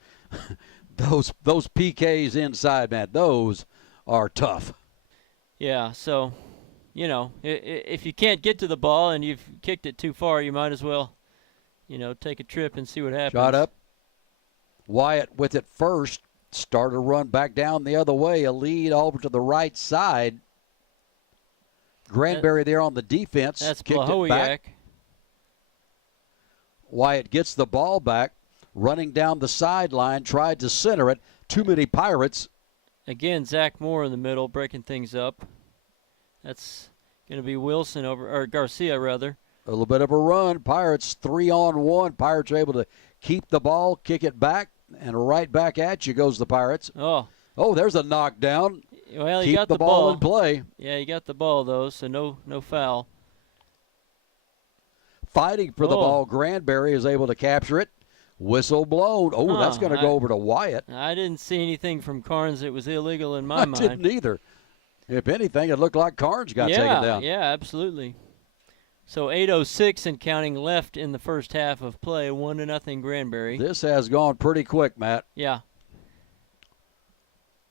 those PKs inside, man. Those are tough. Yeah, so, if you can't get to the ball and you've kicked it too far, you might as well, take a trip and see what happens. Shot up. Wyatt with it first. Start a run back down the other way. A lead over to the right side. Granbury there on the defense. That's kicked it Blahowiak. back. Wyatt gets the ball back. Running down the sideline. Tried to center it. Too many Pirates. Again, Zach Moore in the middle, breaking things up. That's going to be Wilson or Garcia, rather. A little bit of a run. Pirates 3-on-1. Pirates are able to keep the ball, kick it back, and right back at you goes the Pirates. Oh, there's a knockdown. Well, he keep got the ball in play. Yeah, he got the ball, though, so no foul. Fighting for the ball. Granbury is able to capture it. Whistle blown. That's going to go over to Wyatt. I didn't see anything from Carnes that was illegal in my mind. I didn't either. If anything, it looked like Carnes got taken down. Yeah, absolutely. So 8:06 and counting left in the first half of play, 1-0 Granbury. This has gone pretty quick, Matt. Yeah.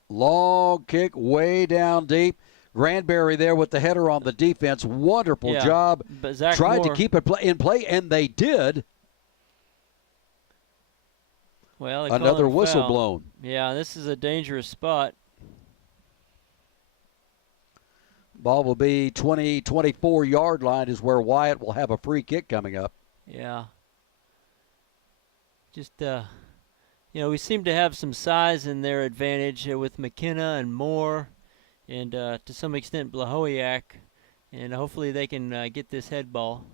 Long kick way down deep. Granbury there with the header on the defense. Wonderful job. But Zach tried Moore, to keep it in play, and they did. Well, another whistle blown. Yeah, this is a dangerous spot. Ball will be 24-yard line is where Wyatt will have a free kick coming up. Yeah. Just, we seem to have some size in their advantage with McKenna and Moore and to some extent Blahowiak. And hopefully they can get this head ball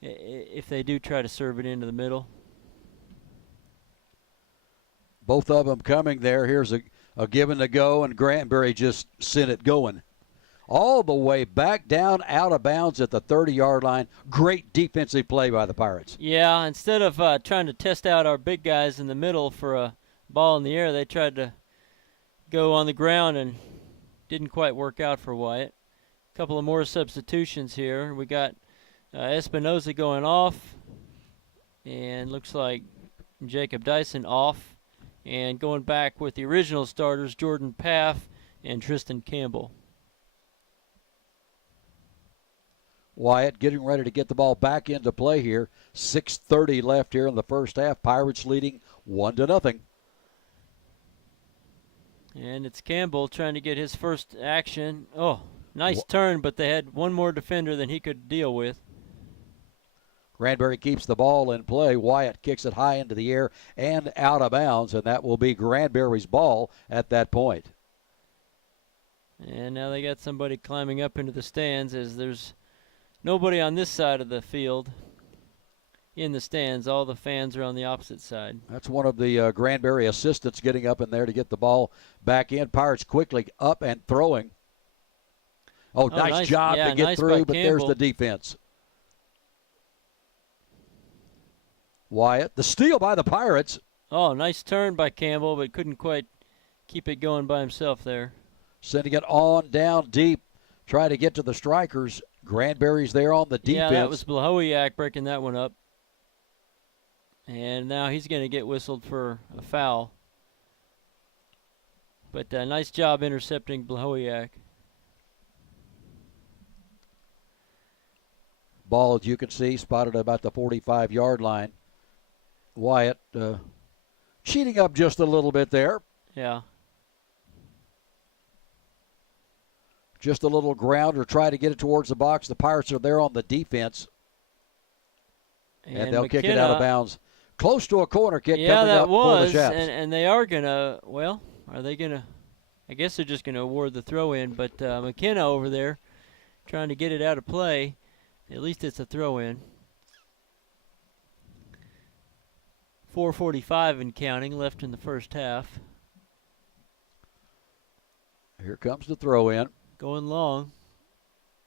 if they do try to serve it into the middle. Both of them coming there. Here's a give and a go, and Granbury just sent it going. All the way back down out of bounds at the 30-yard line. Great defensive play by the Pirates. Yeah, instead of trying to test out our big guys in the middle for a ball in the air, they tried to go on the ground and didn't quite work out for Wyatt. A couple of more substitutions here. We got Espinoza going off, and looks like Jacob Dyson off. And going back with the original starters, Jordan Paff and Tristan Campbell. Wyatt getting ready to get the ball back into play here. 6:30 left here in the first half. Pirates leading 1-0. And it's Campbell trying to get his first action. Oh, nice turn, but they had one more defender than he could deal with. Granbury keeps the ball in play. Wyatt kicks it high into the air and out of bounds, and that will be Granbury's ball at that point. And now they got somebody climbing up into the stands as there's nobody on this side of the field in the stands. All the fans are on the opposite side. That's one of the Granbury assistants getting up in there to get the ball back in. Pirates quickly up and throwing. Nice job to get through, but there's the defense. Wyatt, the steal by the Pirates. Oh, nice turn by Campbell, but couldn't quite keep it going by himself there. Sending it on down deep. Try to get to the strikers. Granbury's there on the defense. Yeah, that was Blahowiak breaking that one up. And now he's going to get whistled for a foul. But nice job intercepting Blahowiak. Ball, as you can see, spotted about the 45-yard line. Wyatt cheating up just a little bit there. Yeah. Just a little grounder, try to get it towards the box. The Pirates are there on the defense. And they'll kick it out of bounds. Close to a corner kick coming up for the Chaps. And they are going to, are they going to, I guess they're just going to award the throw-in. But McKenna over there trying to get it out of play. At least it's a throw-in. 4:45 and counting left in the first half. Here comes the throw-in. Going long.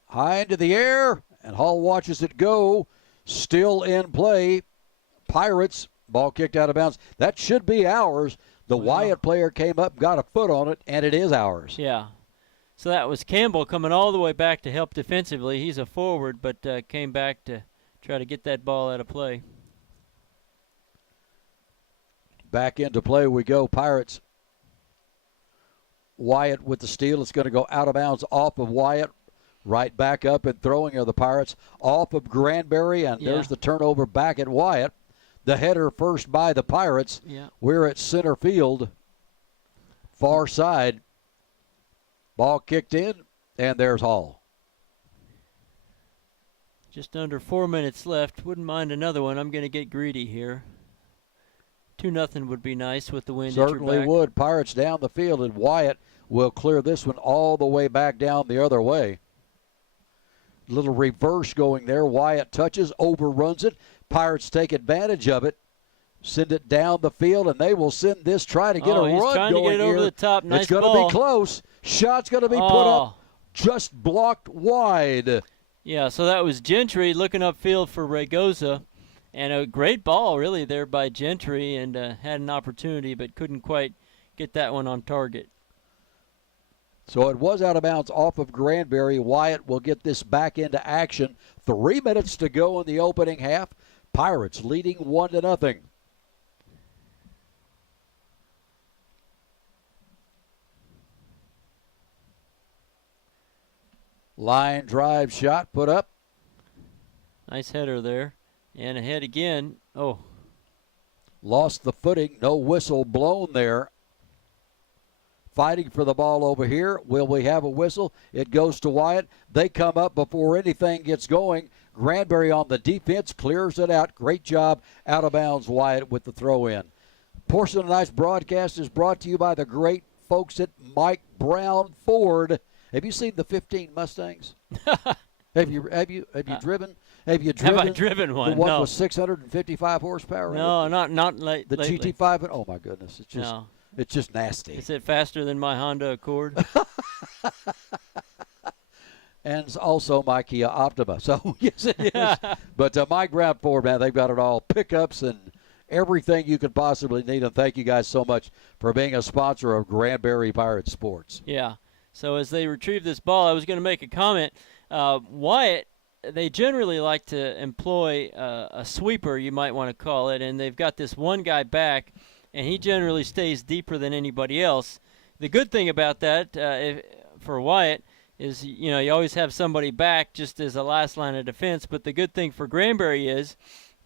High into the air, and Hall watches it go. Still in play. Pirates, ball kicked out of bounds. That should be ours. The Wyatt player came up, got a foot on it, and it is ours. Yeah. So that was Campbell coming all the way back to help defensively. He's a forward, but came back to try to get that ball out of play. Back into play we go, Pirates. Wyatt with the steal. It's going to go out of bounds off of Wyatt. Right back up and throwing are the Pirates. Off of Granbury, and there's the turnover back at Wyatt. The header first by the Pirates. Yeah. We're at center field, far side. Ball kicked in, and there's Hall. Just under 4 minutes left. Wouldn't mind another one. I'm going to get greedy here. 2-0 would be nice with the wind at your Certainly back. would. Pirates down the field, and Wyatt will clear this one all the way back down the other way. Little reverse going there. Wyatt touches, overruns it. Pirates take advantage of it. Send it down the field, and they will send this, try to get a he's run trying going to get it here. over the top. Nice it's going ball. to be close. Shot's going to be put up, just blocked wide. Yeah, so that was Gentry looking upfield for Ragosa. And a great ball, really, there by Gentry, and had an opportunity, but couldn't quite get that one on target. So it was out of bounds off of Granbury. Wyatt will get this back into action. 3 minutes to go in the opening half. Pirates leading 1-0. Line drive shot put up. Nice header there. And ahead again. Oh. Lost the footing. No whistle blown there. Fighting for the ball over here. Will we have a whistle? It goes to Wyatt. They come up before anything gets going. Granbury on the defense clears it out. Great job. Out of bounds, Wyatt with the throw in. Portion of tonight's broadcast is brought to you by the great folks at Mike Brown Ford. Have you seen the 15 Mustangs? Have you driven? Have you driven? Have I driven one? The one No. with 655 horsepower. No, not late. The lately. GT5. Oh my goodness, it's just No. it's just nasty. Is it faster than my Honda Accord? And it's also my Kia Optima. So yes, it is. But Mike Brown Ford, man, they've got it all. Pickups and everything you could possibly need. And thank you guys so much for being a sponsor of Granbury Pirate Sports. Yeah. So as they retrieve this ball, I was going to make a comment. Wyatt, they generally like to employ a sweeper, you might want to call it, and they've got this one guy back, and he generally stays deeper than anybody else. The good thing about that for Wyatt is, you know, you always have somebody back just as a last line of defense, but the good thing for Granbury is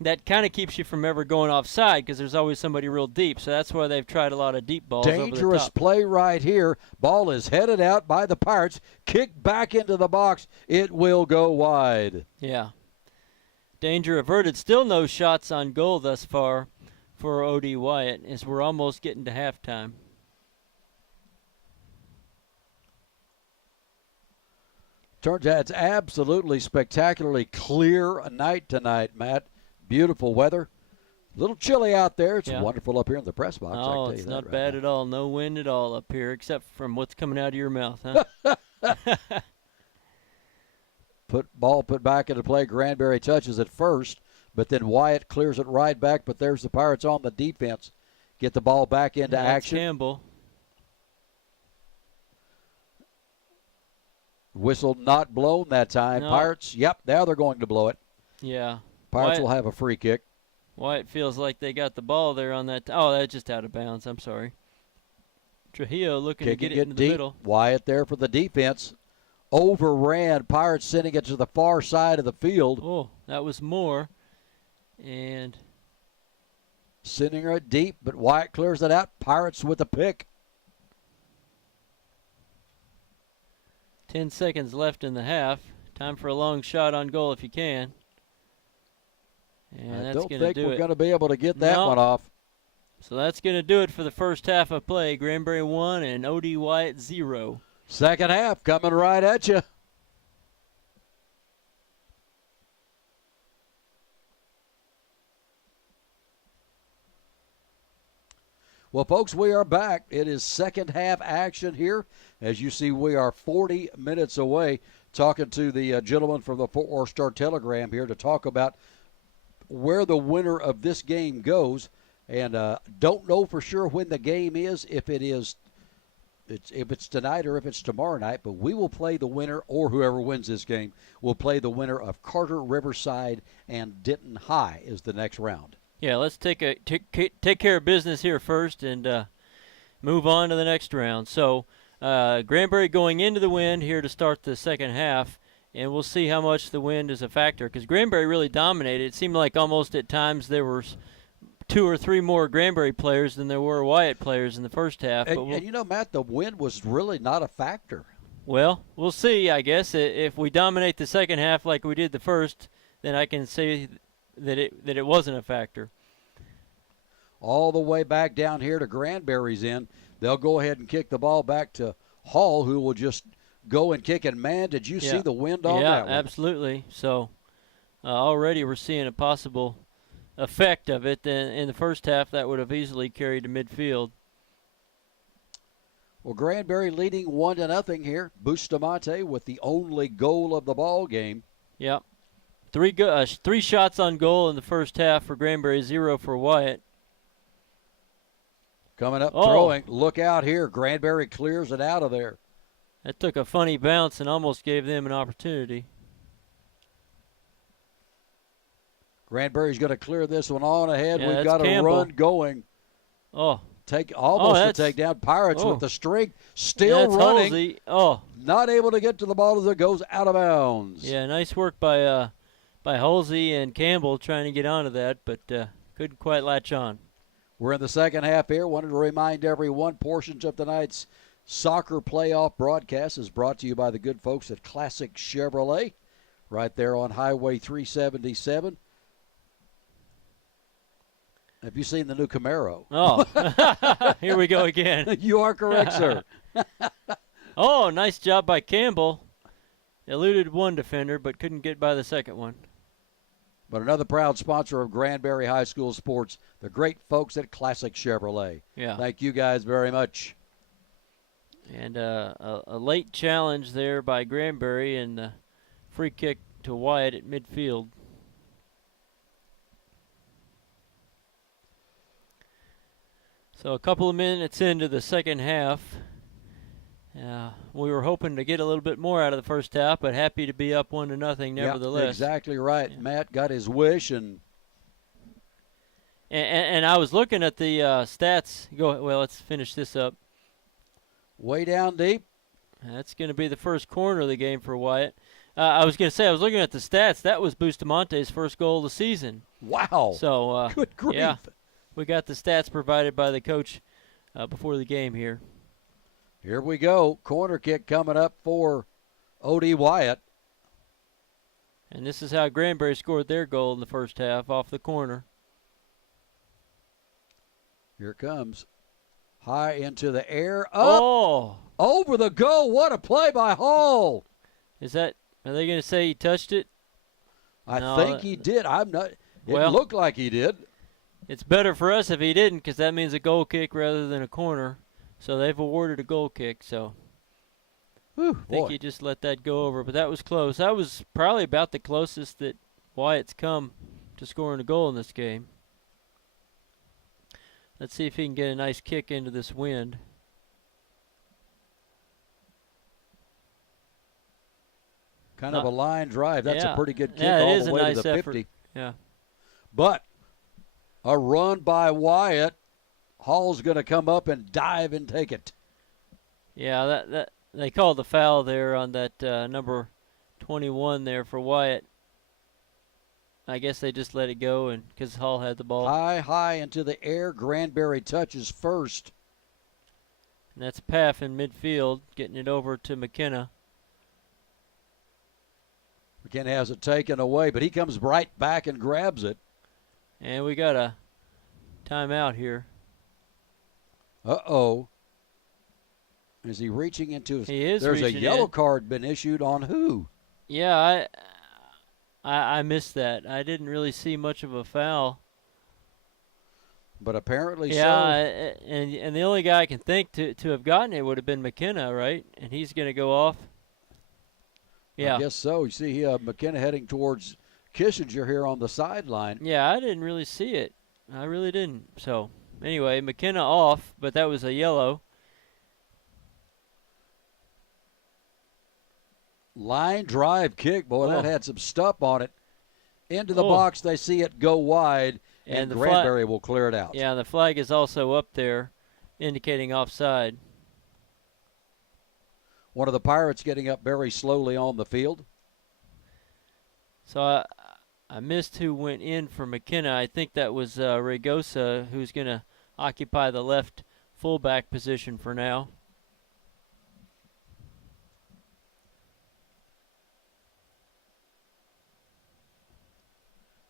that kind of keeps you from ever going offside because there's always somebody real deep. So that's why they've tried a lot of deep balls over the Dangerous top. play right here. Ball is headed out by the Pirates. Kicked back into the box. It will go wide. Yeah. Danger averted. Still no shots on goal thus far for O.D. Wyatt as we're almost getting to halftime. Turns out it's absolutely spectacularly clear a night tonight, Matt. Beautiful weather. A little chilly out there. It's wonderful up here in the press box. Oh, it's not bad at all. No wind at all up here except from what's coming out of your mouth, huh? Ball put back into play. Granbury touches it first, but then Wyatt clears it right back. But there's the Pirates on the defense. Get the ball back into action. Campbell. Whistle not blown that time. No. Pirates, yep, now they're going to blow it. Yeah. Pirates will have a free kick. Wyatt feels like they got the ball there on that. Oh, that's just out of bounds. I'm sorry. Trujillo looking to get it into the middle. Wyatt there for the defense. Overran. Pirates sending it to the far side of the field. Oh, that was more. And sending it deep, but Wyatt clears it out. Pirates with a pick. 10 seconds left in the half. Time for a long shot on goal if you can. And I that's don't going to think do we're it. going to be able to get that one off. So that's going to do it for the first half of play. Granbury 1 and O.D. Wyatt 0. Second half coming right at you. Well, folks, we are back. It is second half action here. As you see, we are 40 minutes away talking to the gentleman from the Fort Worth Star-Telegram here to talk about where the winner of this game goes. And don't know for sure when the game is, if it's tonight or if it's tomorrow night, but we will play the winner, or whoever wins this game will play the winner of Carter, Riverside, and Denton High is the next round. Yeah, let's take care of business here first and move on to the next round. So Granbury going into the wind here to start the second half, and we'll see how much the wind is a factor because Granbury really dominated. It seemed like almost at times there were 2 or 3 more Granbury players than there were Wyatt players in the first half. And Matt, the wind was really not a factor. Well, we'll see, I guess. If we dominate the second half like we did the first, then I can say that it wasn't a factor. All the way back down here to Granbury's end. They'll go ahead and kick the ball back to Hall, who will just go and kick. And, man, did you see the wind on that one? Yeah, absolutely. So already we're seeing a possible effect of it. In the first half, that would have easily carried to midfield. Well, Granbury leading 1-0 here. Bustamante with the only goal of the ball game. Yep. 3 shots on goal in the first half for Granbury, 0 for Wyatt. Coming up, throwing. Look out here. Granbury clears it out of there. That took a funny bounce and almost gave them an opportunity. Granbury's going to clear this one on ahead. Yeah, We've got a run going. Oh. Almost to take down Pirates with the strength. Still running. Halsey. Not able to get to the ball as it goes out of bounds. Yeah, nice work by Halsey and Campbell trying to get onto that, but couldn't quite latch on. We're in the second half here. Wanted to remind everyone portions of tonight's soccer playoff broadcast is brought to you by the good folks at Classic Chevrolet right there on Highway 377. Have you seen the new Camaro? Oh, here we go again. You are correct, sir. Oh, nice job by Campbell. Eluded one defender, but couldn't get by the second one. But another proud sponsor of Granbury High School sports, the great folks at Classic Chevrolet. Yeah. Thank you guys very much. And a late challenge there by Granbury and the free kick to Wyatt at midfield. So a couple of minutes into the second half. We were hoping to get a little bit more out of the first half, but happy to be up 1-0 nevertheless. Yeah, exactly right. Yeah. Matt got his wish. And I was looking at the stats. Well, let's finish this up. Way down deep. That's going to be the first corner of the game for Wyatt. I was going to say, I was looking at the stats. That was Bustamante's first goal of the season. Wow. So, good grief. Yeah, we got the stats provided by the coach before the game here. Here we go. Corner kick coming up for O.D. Wyatt. And this is how Granbury scored their goal in the first half, off the corner. Here it comes. High into the air. Up. Oh! Over the goal. What a play by Hall. Are they going to say he touched it? I think he did. It looked like he did. It's better for us if he didn't, because that means a goal kick rather than a corner. So they've awarded a goal kick, so I think he just let that go over. But that was close. That was probably about the closest that Wyatt's come to scoring a goal in this game. Let's see if he can get a nice kick into this wind. Kind of a line drive. That's a pretty good kick all the way to the 50. Yeah. But a run by Wyatt. Hall's going to come up and dive and take it. Yeah, that they called the foul there on that number 21 there for Wyatt. I guess they just let it go and because Hall had the ball. High into the air. Granbury touches first. And that's Paff in midfield, getting it over to McKenna. McKenna has it taken away, but he comes right back and grabs it. And we got a timeout here. Uh-oh. Is he reaching into his... He is. There's a yellow in. card been issued on who? Yeah, I missed that. I didn't really see much of a foul. But apparently so. Yeah, and the only guy I can think to have gotten it would have been McKenna, right? And he's going to go off. Yeah. I guess so. You see McKenna heading towards Kissinger here on the sideline. Yeah, I didn't really see it. I really didn't. So, anyway, McKenna off, but that was a yellow. Line drive kick. Boy, that had some stuff on it. Into the box, they see it go wide. and the Granbury will clear it out. Yeah, the flag is also up there indicating offside. One of the Pirates getting up very slowly on the field. So I missed who went in for McKenna. I think that was Ragosa, who's going to occupy the left fullback position for now.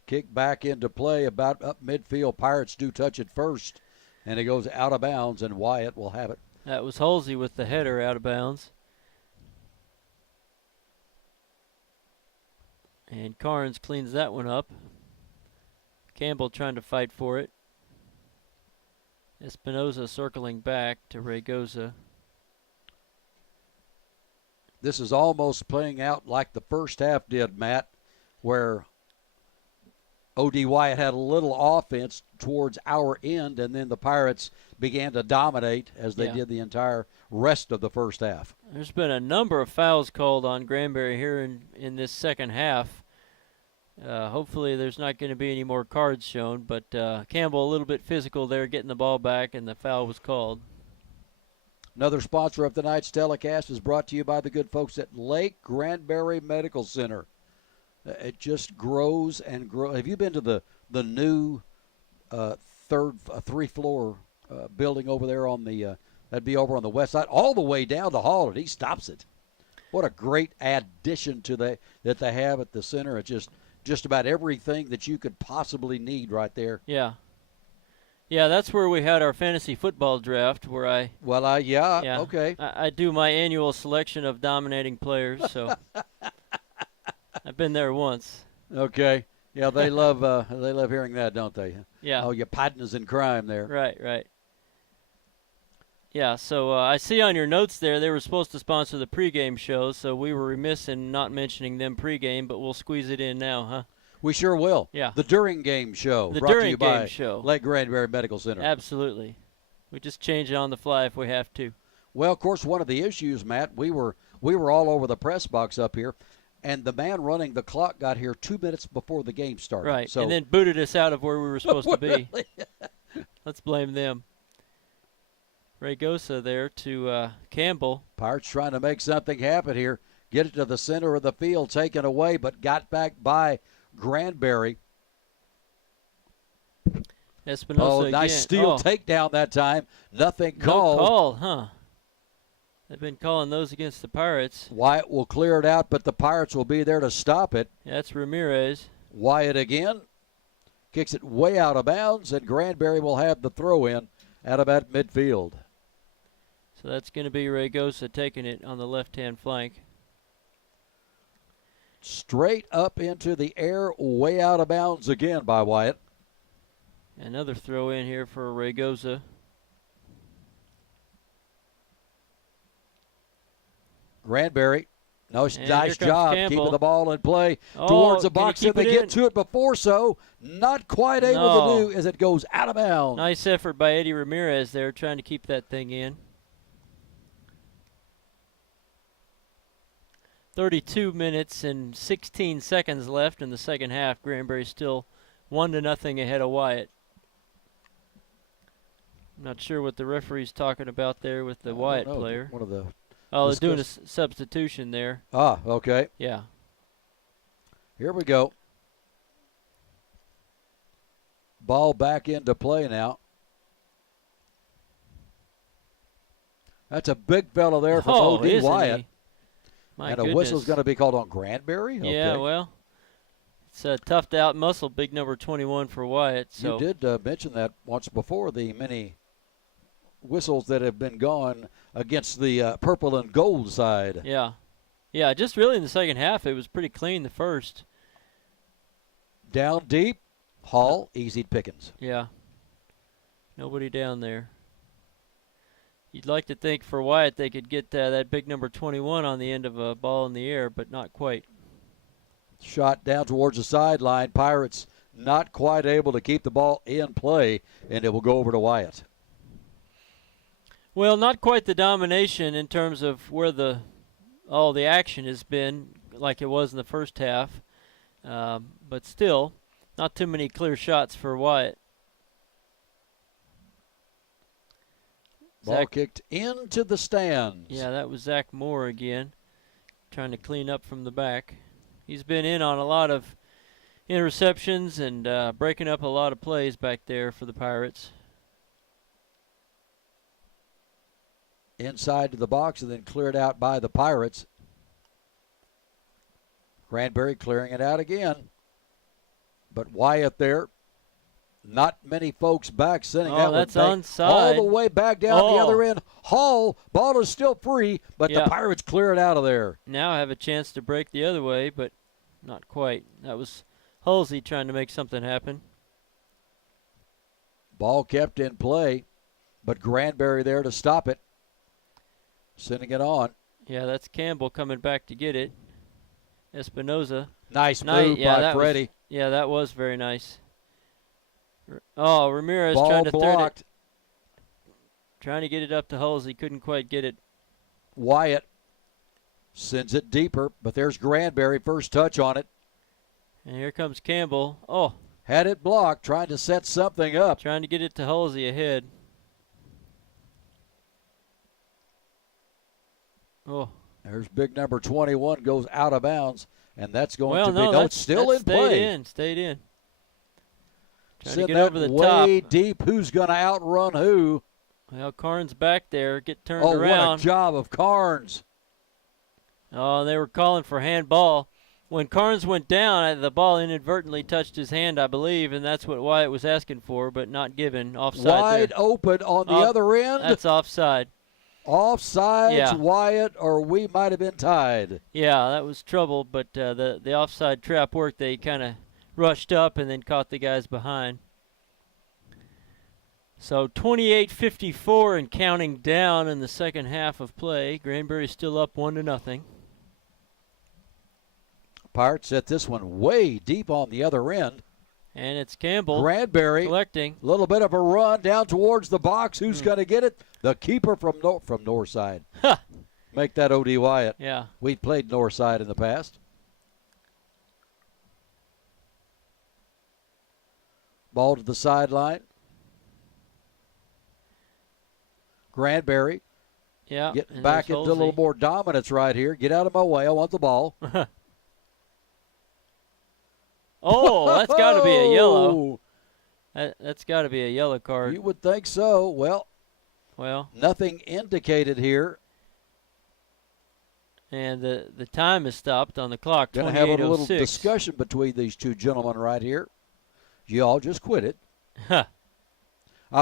Kick back into play about up midfield. Pirates do touch it first, and it goes out of bounds, and Wyatt will have it. That was Halsey with the header out of bounds. And Carnes cleans that one up. Campbell trying to fight for it. Espinoza circling back to Ragosa. This is almost playing out like the first half did, Matt, where O.D. Wyatt had a little offense towards our end, and then the Pirates began to dominate as they did the entire rest of the first half. There's been a number of fouls called on Granbury here in this second half. Hopefully there's not going to be any more cards shown, but Campbell a little bit physical there getting the ball back, and the foul was called. Another sponsor of tonight's telecast is brought to you by the good folks at Lake Granbury Medical Center. It just grows and grows. Have you been to the new three-floor building over there on the that'd be over on the west side, all the way down the hall, and he stops it. What a great addition to that they have at the center. It's just about everything that you could possibly need right there. Yeah. Yeah, that's where we had our fantasy football draft where I okay. I do my annual selection of dominating players, so I've been there once. Okay. Yeah, they love hearing that, don't they? Yeah. Oh, your partners in crime there. Right. Yeah, so I see on your notes there they were supposed to sponsor the pregame show, so we were remiss in not mentioning them pregame, but we'll squeeze it in now, huh? We sure will. Yeah. The During Game Show. The brought to During you Game by Show. Lake Granbury Medical Center. Absolutely. We just change it on the fly if we have to. Well, of course, one of the issues, Matt, we were all over the press box up here, and the man running the clock got here 2 minutes before the game started. Right, so, and then booted us out of where we were supposed to be. Let's blame them. Ragosa there to Campbell. Pirates trying to make something happen here. Get it to the center of the field, taken away, but got back by Granbury. Espinosa nice steal takedown that time. Nothing called. No call, huh? They've been calling those against the Pirates. Wyatt will clear it out, but the Pirates will be there to stop it. Yeah, that's Ramirez. Wyatt again. Kicks it way out of bounds, and Granbury will have the throw in out of that midfield. So that's going to be Ragosa taking it on the left-hand flank. Straight up into the air, way out of bounds again by Wyatt. Another throw in here for Ragosa. Granbury. Nice job keeping the ball in play towards the box. If they get to it before, so not quite able to do as it goes out of bounds. Nice effort by Eddie Ramirez there trying to keep that thing in. 32 minutes and 16 seconds left in the second half. Granbury still 1-0 ahead of Wyatt. I'm not sure what the referee's talking about there with the Wyatt player. One of the they're doing a substitution there. Ah, okay. Yeah. Here we go. Ball back into play now. That's a big fella there from O.D. Wyatt. My and goodness. A whistle's going to be called on Granbury? Okay. Yeah, well, it's a tough to out-muscle big number 21 for Wyatt. So. You did mention that once before, the many whistles that have been gone against the purple and gold side. Yeah. Yeah, just really in the second half, it was pretty clean the first. Down deep, Hall, easy pickings. Yeah. Nobody down there. You'd like to think for Wyatt they could get that big number 21 on the end of a ball in the air, but not quite. Shot down towards the sideline. Pirates not quite able to keep the ball in play, and it will go over to Wyatt. Well, not quite the domination in terms of where all the action has been like it was in the first half. But still, Not too many clear shots for Wyatt. Ball kicked into the stands. Yeah, that was Zach Moore again, trying to clean up from the back. He's been in on a lot of interceptions and breaking up a lot of plays back there for the Pirates. Inside to the box and then cleared out by the Pirates. Granbury clearing it out again. But Wyatt there. Not many folks back sending that that's one onside. all the way back down the Oh. other end. Hall, ball is still free, but the Pirates clear it out of there. Now I have a chance to break the other way, but not quite. That was Halsey trying to make something happen. Ball kept in play, but Granbury there to stop it. Sending it on. Yeah, that's Campbell coming back to get it. Espinoza. Nice move by Freddie. Yeah, that was very nice. Oh, Ramirez Ball trying to blocked. thread it. Trying to get it up to Halsey. Couldn't quite get it. Wyatt sends it deeper, but there's Granbury. First touch on it. And here comes Campbell. Oh. Had it blocked, trying to set something up. Trying to get it to Halsey ahead. Oh. There's big number 21 goes out of bounds, and that's going to be that's still in play. Stayed in. Trying Send to get over the way top. Deep. Who's going to outrun who? Well, Carnes back there. Get turned around. Oh, what a job of Carnes. Oh, they were calling for handball. When Carnes went down, the ball inadvertently touched his hand, I believe, and that's what Wyatt was asking for, but not given. Offside Wide there. open on the other end. That's offside. Offsides, Yeah. Wyatt, or we might have been tied. Yeah, that was trouble, but the offside trap worked. They kind of rushed up and then caught the guys behind. So 28-54 and counting down in the second half of play. Granbury still up 1-0. Pirates set this one way deep on the other end. And it's Campbell Granbury collecting. A little bit of a run down towards the box. Who's going to get it? The keeper from Northside. Make that O.D. Wyatt. Yeah. We played Northside in the past. Ball to the sideline. Granbury getting back into a little more dominance right here. Get out of my way. I want the ball. Oh, that's got to be a yellow. That's got to be a yellow card. You would think so. Well, nothing indicated here. And the time is stopped on the clock. Going to have a little discussion between these two gentlemen right here. You all just quit it.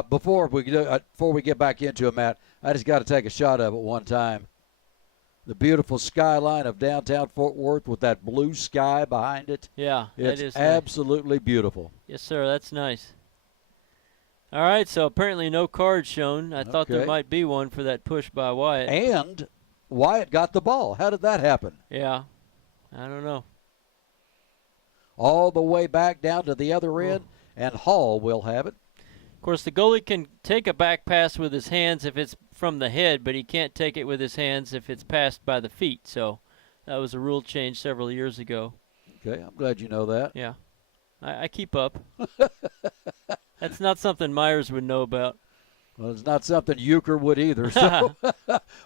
Before we get back into it, Matt, I just got to take a shot of it one time. The beautiful skyline of downtown Fort Worth with that blue sky behind it. Yeah, it's that is absolutely beautiful. Yes, sir. That's nice. All right, so apparently no card shown. I thought there might be one for that push by Wyatt. And Wyatt got the ball. How did that happen? Yeah, I don't know. All the way back down to the other end, and Hall will have it. Of course, the goalie can take a back pass with his hands if it's from the head, but he can't take it with his hands if it's passed by the feet. So that was a rule change several years ago. Okay, I'm glad you know that. Yeah, I keep up. That's not something Myers would know about. Well, it's not something Euchre would either. So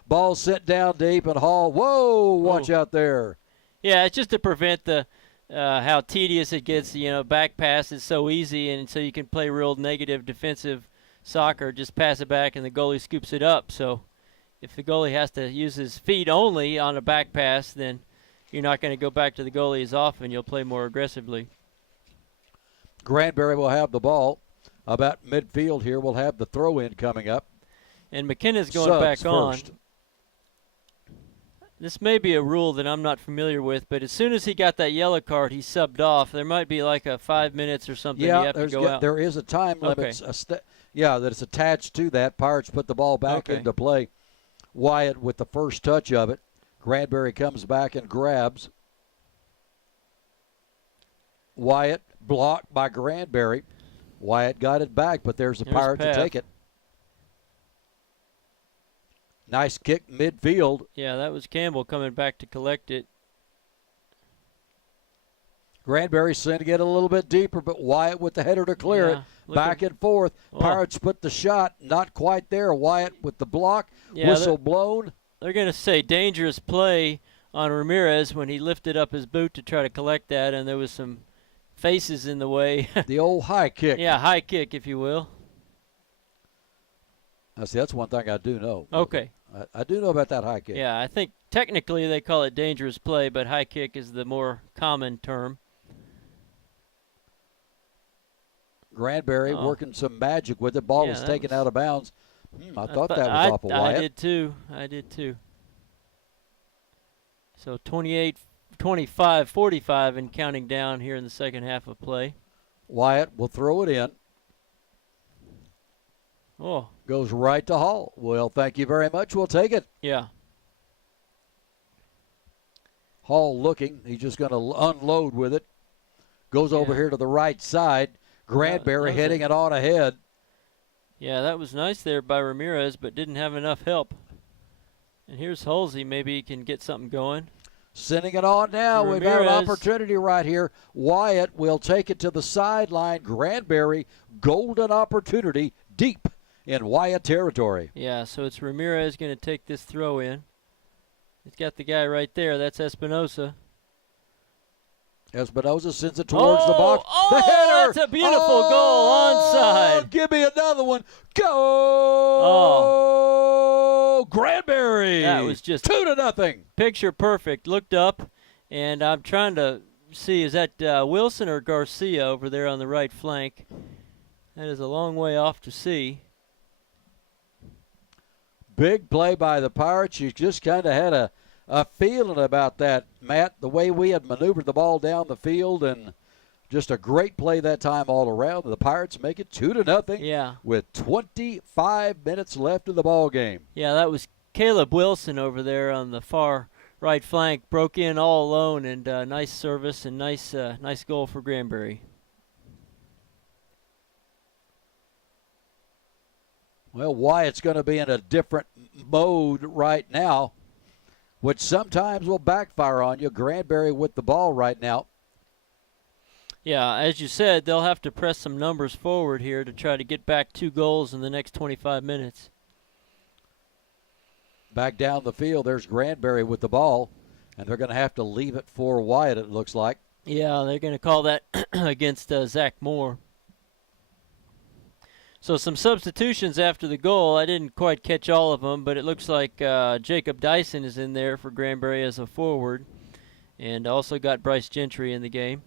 ball sent down deep, and Hall, whoa, watch out there. Yeah, it's just to prevent the how tedious it gets. You know, back pass is so easy, and so you can play real negative defensive soccer. Just pass it back, and the goalie scoops it up. So if the goalie has to use his feet only on a back pass, then you're not going to go back to the goalie as often. You'll play more aggressively. Granbury will have the ball. About midfield here, we'll have the throw-in coming up. And McKenna's going back first. on. This may be a rule that I'm not familiar with, but as soon as he got that yellow card, he subbed off. There might be like a 5 minutes or something. Yeah, you have to go out. There is a time limit. Okay. That it's attached to that. Pirates put the ball back into play. Wyatt with the first touch of it. Granbury comes back and grabs. Wyatt blocked by Granbury. Wyatt got it back, but there's a Pirate to take it. Nice kick midfield. Yeah, that was Campbell coming back to collect it. Granbury sending it a little bit deeper, but Wyatt with the header to clear it. Back and forth. Pirates put the shot. Not quite there. Wyatt with the block. Whistle blown. They're going to say dangerous play on Ramirez when he lifted up his boot to try to collect that, and there was some faces in the way. The old high kick. Yeah, high kick, if you will. I see, that's one thing I do know. Okay. I do know about that high kick. Yeah, I think technically they call it dangerous play, but high kick is the more common term. Granbury working some magic with it. Ball was taken out of bounds. I thought that was off of Wyatt. I did too. So 28, 25, 45 and counting down here in the second half of play. Wyatt will throw it in. Oh. Goes right to Hall. Well, thank you very much. We'll take it. Yeah. Hall looking. He's just going to unload with it. Goes over here to the right side. Granbury hitting it on ahead. Yeah, that was nice there by Ramirez, but didn't have enough help. And here's Halsey. Maybe he can get something going. Sending it on now. We've got an opportunity right here. Wyatt will take it to the sideline. Granbury, golden opportunity deep in Wyatt territory. Yeah, so it's Ramirez going to take this throw in. He's got the guy right there. That's Espinosa. Espinosa sends it towards the box. Oh, the header! That's a beautiful goal onside. Give me another one. Go! Oh, Granbury! That was just 2-0. Picture perfect. Looked up, and I'm trying to see, is that Wilson or Garcia over there on the right flank? That is a long way off to see. Big play by the Pirates. You just kind of had a feeling about that, Matt, the way we had maneuvered the ball down the field, and just a great play that time all around. The Pirates make it 2-0 with 25 minutes left in the ball game. Yeah, that was Caleb Wilson over there on the far right flank. Broke in all alone, and nice service and nice goal for Granbury. Well, Wyatt's going to be in a different mode right now, which sometimes will backfire on you. Granbury with the ball right now. Yeah, as you said, they'll have to press some numbers forward here to try to get back 2 goals in the next 25 minutes. Back down the field, there's Granbury with the ball, and they're going to have to leave it for Wyatt, it looks like. Yeah, they're going to call that against Zach Moore. So some substitutions after the goal. I didn't quite catch all of them, but it looks like Jacob Dyson is in there for Granbury as a forward, and also got Bryce Gentry in the game.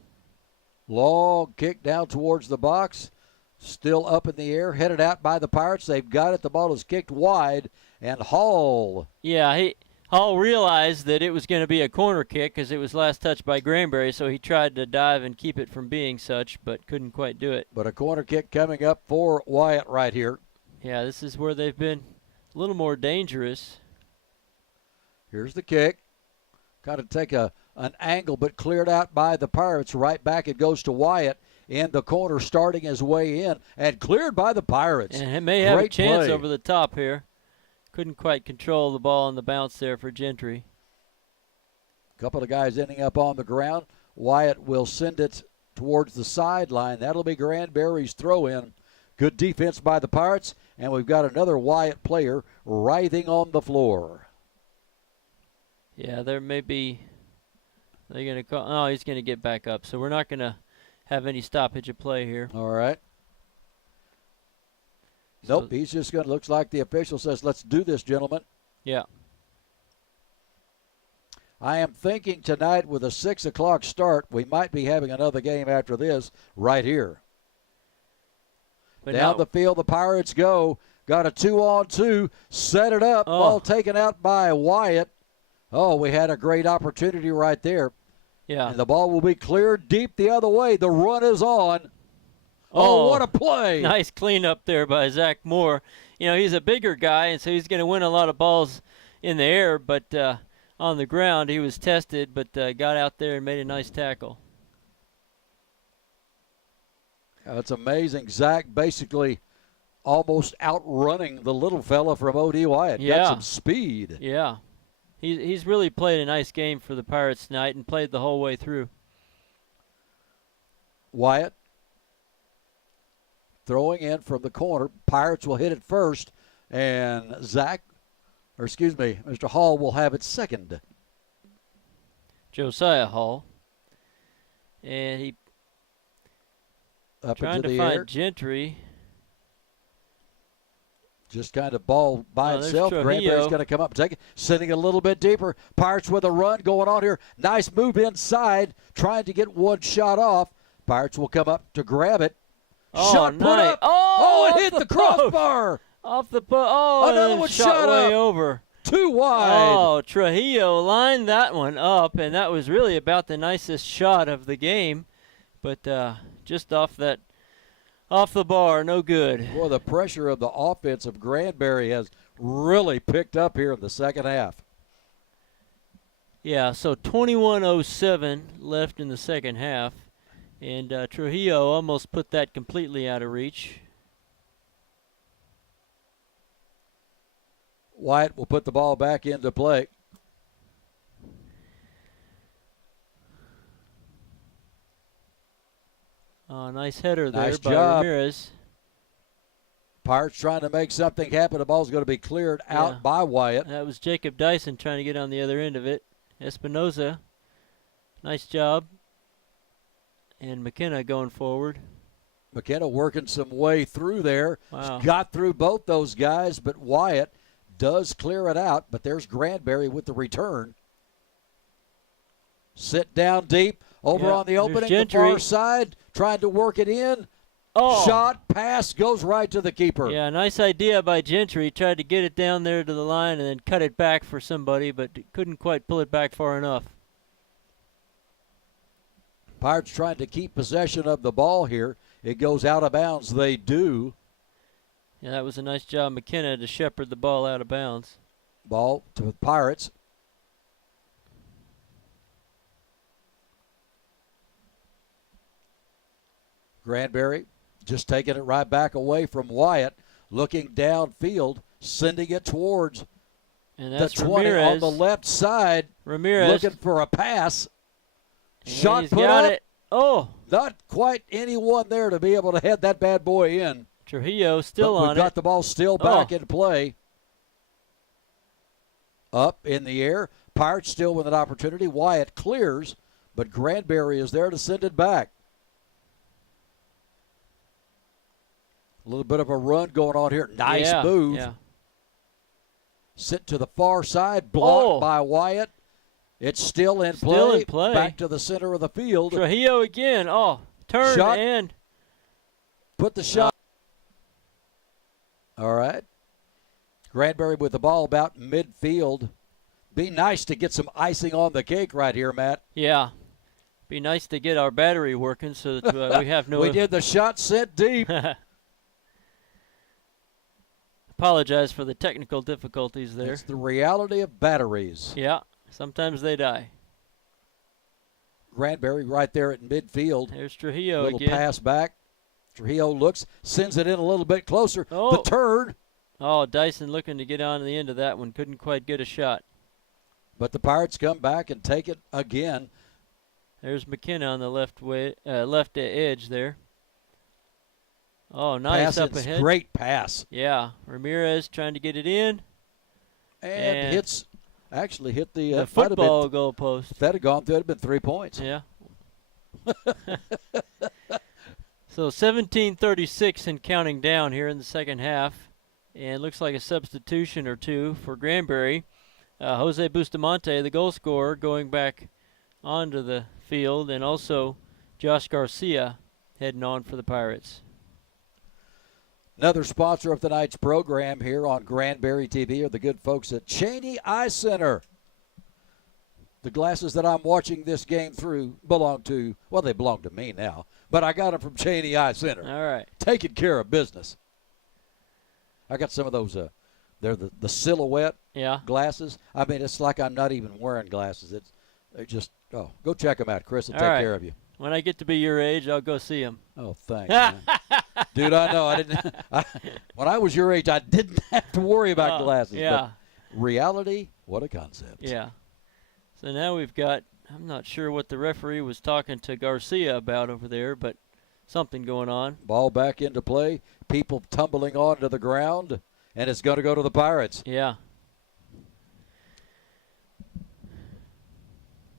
Long kick down towards the box, still up in the air, headed out by the Pirates. They've got it. The ball is kicked wide, and Hall. Yeah, Hall realized that it was going to be a corner kick because it was last touched by Granbury, so he tried to dive and keep it from being such, but couldn't quite do it. But a corner kick coming up for Wyatt right here. Yeah, this is where they've been a little more dangerous. Here's the kick. Got to take an angle, but cleared out by the Pirates. Right back it goes to Wyatt in the corner, starting his way in, and cleared by the Pirates. And it may have a chance play over the top here. Couldn't quite control the ball on the bounce there for Gentry. A couple of guys ending up on the ground. Wyatt will send it towards the sideline. That'll be Granbury's throw-in. Good defense by the Pirates, and we've got another Wyatt player writhing on the floor. Yeah, there may be. They're going to call. Oh, he's going to get back up. So we're not going to have any stoppage of play here. All right. Nope, he's just going to, looks like the official says, let's do this, gentlemen. Yeah. I am thinking tonight with a 6 o'clock start, we might be having another game after this right here. But down the field, the Pirates go. Got a 2-on-2, set it up, ball taken out by Wyatt. Oh, we had a great opportunity right there. Yeah. And the ball will be cleared deep the other way. The run is on. Oh, what a play. Nice cleanup there by Zach Moore. You know, he's a bigger guy, and so he's going to win a lot of balls in the air, but on the ground he was tested, but got out there and made a nice tackle. That's amazing. Zach basically almost outrunning the little fella from O.D. Wyatt. Yeah. Got some speed. Yeah. He's really played a nice game for the Pirates tonight and played the whole way through. Wyatt throwing in from the corner. Pirates will hit it first, and Mr. Hall will have it second. Josiah Hall. And he Up trying into to the find air. Gentry. Just kind of ball by there's itself. Trujillo. Granbury's going to come up and take it. Sending it a little bit deeper. Pirates with a run going on here. Nice move inside. Trying to get one shot off. Pirates will come up to grab it. Oh, Shot nice. put up. Oh, it hit the crossbar. Off the post. Oh, Another and one shot shot way up. over. Too wide. Oh, Trujillo lined that one up, and that was really about the nicest shot of the game. But just off the bar, no good. Boy, the pressure of the offense of Granbury has really picked up here in the second half. Yeah, so 21:07 left in the second half, and Trujillo almost put that completely out of reach. Wyatt will put the ball back into play. Oh, nice header there Nice by job. Ramirez. Pirates trying to make something happen. The ball's going to be cleared out by Wyatt. That was Jacob Dyson trying to get on the other end of it. Espinoza, nice job. And McKenna going forward. McKenna working some way through there. Wow. Got through both those guys, but Wyatt does clear it out. But there's Granbury with the return. Sit down deep. Over on the opening, the far side, trying to work it in. Oh. Shot, pass, goes right to the keeper. Yeah, nice idea by Gentry. Tried to get it down there to the line and then cut it back for somebody, but couldn't quite pull it back far enough. Pirates trying to keep possession of the ball here. It goes out of bounds. They do. Yeah, that was a nice job, McKenna, to shepherd the ball out of bounds. Ball to the Pirates. Granbury just taking it right back away from Wyatt, looking downfield, sending it towards And that's the 20 Ramirez. on the left side. Ramirez looking for a pass. Shot he's put got up. it. Oh, Not quite anyone there to be able to head that bad boy in. Trujillo still but on we've got it. the ball still back Oh. in play. Up in the air. Pirates still with an opportunity. Wyatt clears, but Granbury is there to send it back. A little bit of a run going on here. Nice move. Yeah. Sit to the far side, blocked by Wyatt. It's still in play. Back to the center of the field. Trujillo again. Oh, turn Shot. and Put the shot. All right. Granbury with the ball about midfield. Be nice to get some icing on the cake right here, Matt. yeah. Be nice to get our battery working so that we have no. We did the shot set deep. Apologize for the technical difficulties there. It's the reality of batteries. Yeah, sometimes they die. Granbury right there at midfield. There's Trujillo Little again. pass back. Trujillo looks, sends it in a little bit closer. Oh. The turn. Oh, Dyson looking to get on the end of that one. Couldn't quite get a shot. But the Pirates come back and take it again. There's McKenna on the left edge there. Oh, nice Pass, up it's ahead. great pass. Yeah, Ramirez trying to get it in. And actually hit the, The football goalpost. If that had gone through, it would have been 3 points. Yeah. So 17:36 and counting down here in the second half. And looks like a substitution or two for Granbury. Jose Bustamante, the goal scorer, going back onto the field. And also Josh Garcia heading on for the Pirates. Another sponsor of tonight's program here on Granbury TV are the good folks at Cheney Eye Center. The glasses that I'm watching this game through belong to, well, they belong to me now, but I got them from Cheney Eye Center. All right. Taking care of business. I got some of those, they're the silhouette glasses. I mean, it's like I'm not even wearing glasses. They're just, go check them out. Chris will take care of you. When I get to be your age, I'll go see them. Oh, thanks, man. Dude, I know. When I was your age, I didn't have to worry about glasses. Yeah. But reality, what a concept. Yeah. So now we've got I'm not sure what the referee was talking to Garcia about over there, but something going on. Ball back into play. People tumbling onto the ground, and it's going to go to the Pirates. Yeah.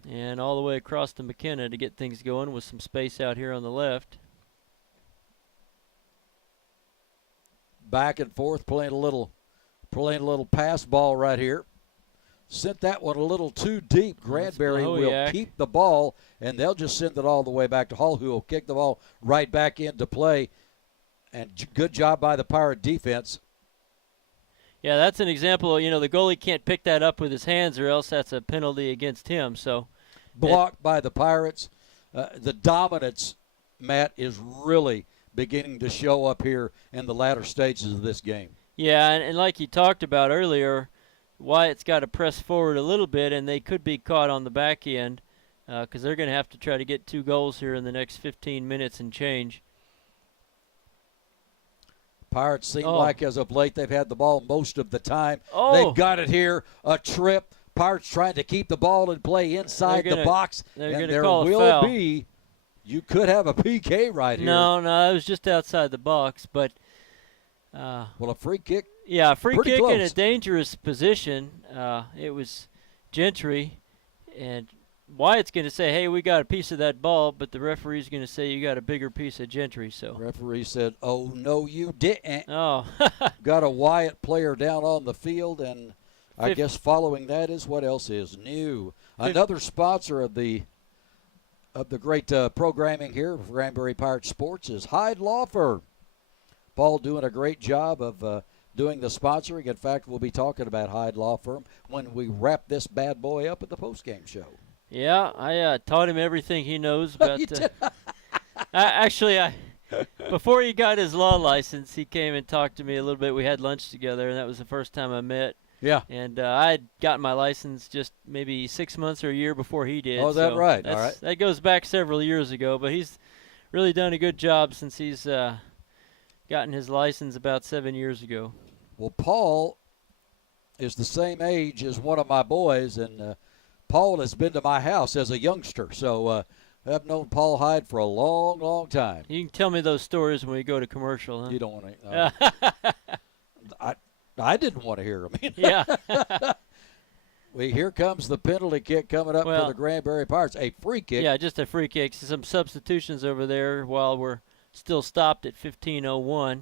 And all the way across to McKenna to get things going with some space out here on the left. Back and forth, playing a little pass ball right here. Sent that one a little too deep. Granbury will keep the ball, and they'll just send it all the way back to Hall, who will kick the ball right back into play. And good job by the Pirate defense. Yeah, that's an example. The goalie can't pick that up with his hands, or else that's a penalty against him. So, blocked by the Pirates. The dominance, Matt, is really beginning to show up here in the latter stages of this game. Yeah, and like you talked about earlier, Wyatt's got to press forward a little bit, and they could be caught on the back end because they're going to have to try to get 2 goals here in the next 15 minutes and change. Pirates seem like as of late they've had the ball most of the time. Oh. They've got it here, a trip. Pirates trying to keep the ball in play inside the box, and there will be. You could have a PK right here. No, it was just outside the box, but well, a free kick. Yeah, a free kick close. In a dangerous position. It was Gentry, and Wyatt's going to say, hey, we got a piece of that ball, but the referee's going to say you got a bigger piece of Gentry. So referee said, oh, no, you didn't. Oh. Got a Wyatt player down on the field, and I guess following that is what else is new. Another sponsor of the great programming here for Granbury Pirate Sports is Hyde Law Firm. Paul doing a great job of doing the sponsoring. In fact, we'll be talking about Hyde Law Firm when we wrap this bad boy up at the postgame show. Yeah, I taught him everything he knows about. Actually, before he got his law license, he came and talked to me a little bit. We had lunch together, and that was the first time I met. Yeah. And I had gotten my license just maybe 6 months or a year before he did. Oh, is that right? All right. That goes back several years ago, but he's really done a good job since he's gotten his license about 7 years ago. Well, Paul is the same age as one of my boys, and Paul has been to my house as a youngster, so I've known Paul Hyde for a long, long time. You can tell me those stories when we go to commercial, huh? You don't want to. I didn't want to hear them. Yeah. Here comes the penalty kick coming up for the Granbury Pirates. A free kick. Yeah, just a free kick. Some substitutions over there while we're still stopped at 15:01.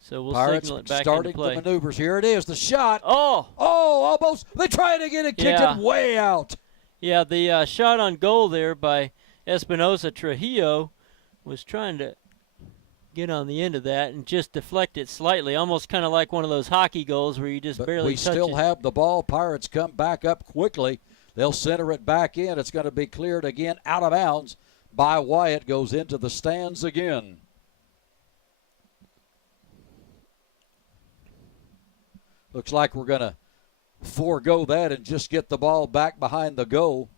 So we'll signal it back into play. Starting the maneuvers. Here it is, the shot. Oh, almost. They tried to get it, kicked it way out. Yeah, the shot on goal there by Espinosa Trujillo was trying to get on the end of that and just deflect it slightly, almost kind of like one of those hockey goals where you just barely touch it. We still have the ball. Pirates come back up quickly. They'll center it back in. It's going to be cleared again out of bounds by Wyatt. Goes into the stands again. Looks like we're going to forego that and just get the ball back behind the goal.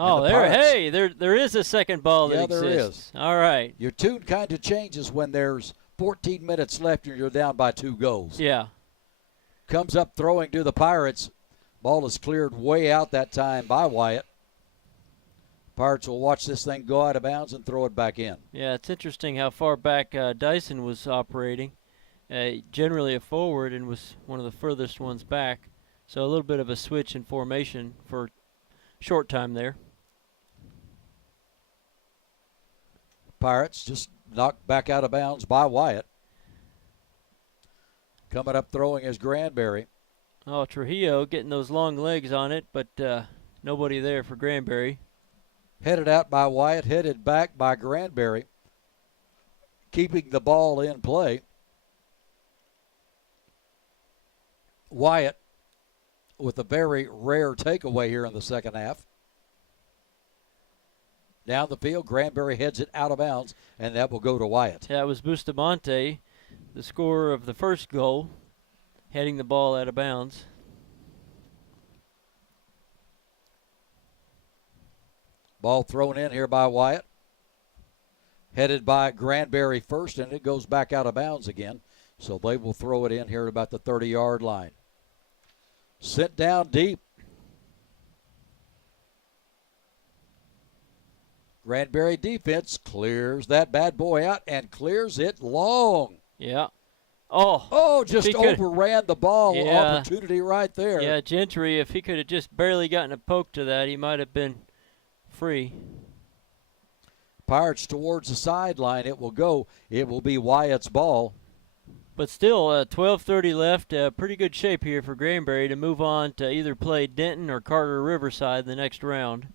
Oh, there is a second ball that exists. Yeah, there is. All right. Your tune kind of changes when there's 14 minutes left and you're down by 2 goals. Yeah. Comes up throwing to the Pirates. Ball is cleared way out that time by Wyatt. Pirates will watch this thing go out of bounds and throw it back in. Yeah, it's interesting how far back Dyson was operating. Generally a forward and was one of the furthest ones back. So a little bit of a switch in formation for short time there. Pirates just knocked back out of bounds by Wyatt. Coming up throwing is Granbury. Oh, Trujillo getting those long legs on it, but nobody there for Granbury. Headed out by Wyatt, headed back by Granbury. Keeping the ball in play. Wyatt with a very rare takeaway here in the second half. Down the field, Granbury heads it out of bounds, and that will go to Wyatt. Yeah, it was Bustamante, the scorer of the first goal, heading the ball out of bounds. Ball thrown in here by Wyatt. Headed by Granbury first, and it goes back out of bounds again. So they will throw it in here at about the 30-yard line. Sent down deep. Granbury defense clears that bad boy out and clears it long. Yeah. Oh. Oh, just overran the ball. Yeah. Opportunity right there. Yeah, Gentry, if he could have just barely gotten a poke to that, he might have been free. Pirates towards the sideline. It will go. It will be Wyatt's ball. But still, 12:30 left. Pretty good shape here for Granbury to move on to either play Denton or Carter Riverside the next round.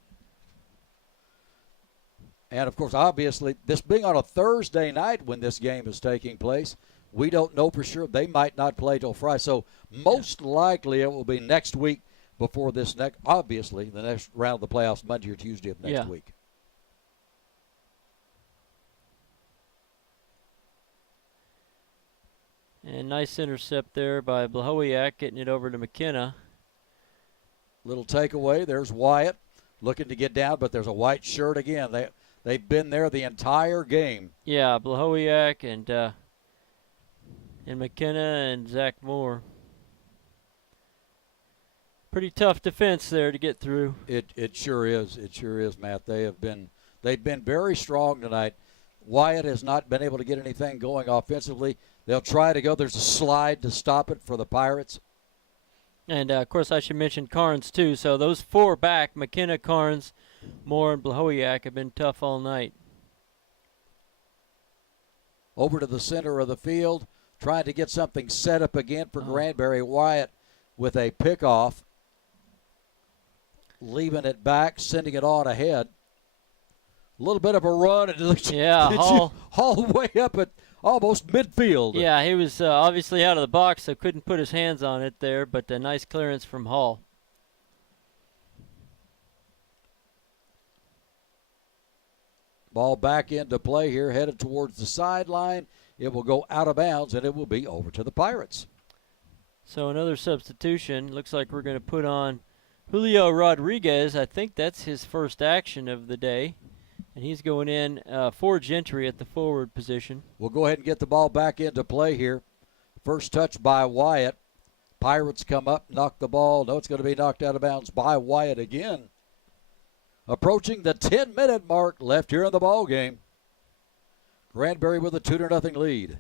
And, of course, obviously, this being on a Thursday night when this game is taking place, we don't know for sure. They might not play till Friday. So most likely it will be next week before this next, obviously, the next round of the playoffs, Monday or Tuesday of next week. And nice intercept there by Blahowiak, getting it over to McKenna. Little takeaway. There's Wyatt looking to get down, but there's a white shirt again. They've been there the entire game. Yeah, Blahowiak and McKenna and Zach Moore. Pretty tough defense there to get through. It sure is. It sure is, Matt. They've been very strong tonight. Wyatt has not been able to get anything going offensively. They'll try to go. There's a slide to stop it for the Pirates. And, of course, I should mention Carnes, too. So those four back, McKenna, Carnes, Moore, and Blahowiak, have been tough all night. Over to the center of the field, trying to get something set up again for Granbury. Wyatt with a pickoff, leaving it back, sending it on ahead. A little bit of a run. Hall way up at almost midfield. Yeah, he was obviously out of the box, so couldn't put his hands on it there, but a nice clearance from Hall. Ball back into play here, headed towards the sideline. It will go out of bounds, and it will be over to the Pirates. So another substitution. Looks like we're going to put on Julio Rodriguez. I think that's his first action of the day. And he's going in for Gentry at the forward position. We'll go ahead and get the ball back into play here. First touch by Wyatt. Pirates come up, knock the ball. No, it's going to be knocked out of bounds by Wyatt again. Approaching the 10-minute mark left here in the ball game. Granbury with a 2-0 lead.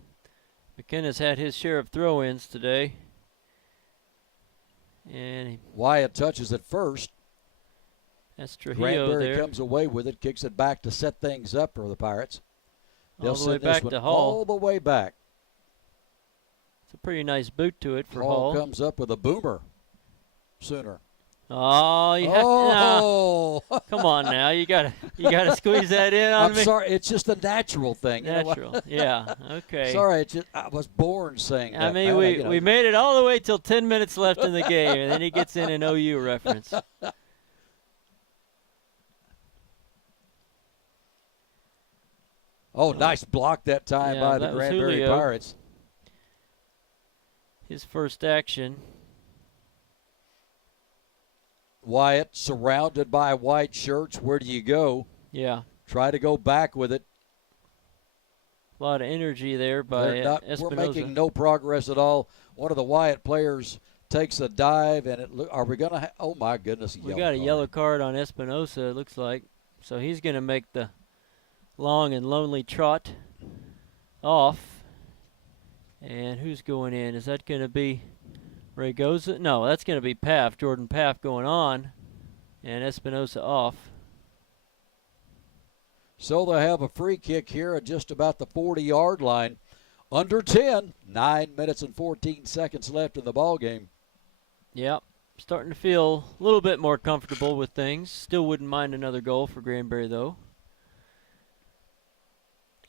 McKenna's had his share of throw-ins today. And Wyatt touches it first. That's Trujillo Granbury there. comes away with it, kicks it back to set things up for the Pirates. They'll All the way send this back one to Hall. all the way back. It's a pretty nice boot to it for Hall Hall. comes up with a boomer sooner. Oh, you have come on now. You gotta squeeze that in on I'm me. sorry, it's just a natural thing. Natural, yeah. Okay. Sorry, I was born saying that. I mean, we made it all the way till 10 minutes left in the game, and then he gets in an OU reference. Oh, nice block that time by the Granbury Julio. Pirates. His first action. Wyatt surrounded by white shirts. Where do you go? Yeah. Try to go back with it. A lot of energy there by Espinoza. We're making no progress at all. One of the Wyatt players takes a dive, and are we going to oh, my goodness. We got a yellow card on Espinoza, it looks like. So he's going to make the long and lonely trot off. And who's going in? Is that going to be Ragoza? No, that's going to be Paff. Jordan Paff going on. And Espinoza off. So they'll have a free kick here at just about the 40-yard line. Under 10. 9 minutes and 14 seconds left in the ball game. Yep. Starting to feel a little bit more comfortable with things. Still wouldn't mind another goal for Granbury, though.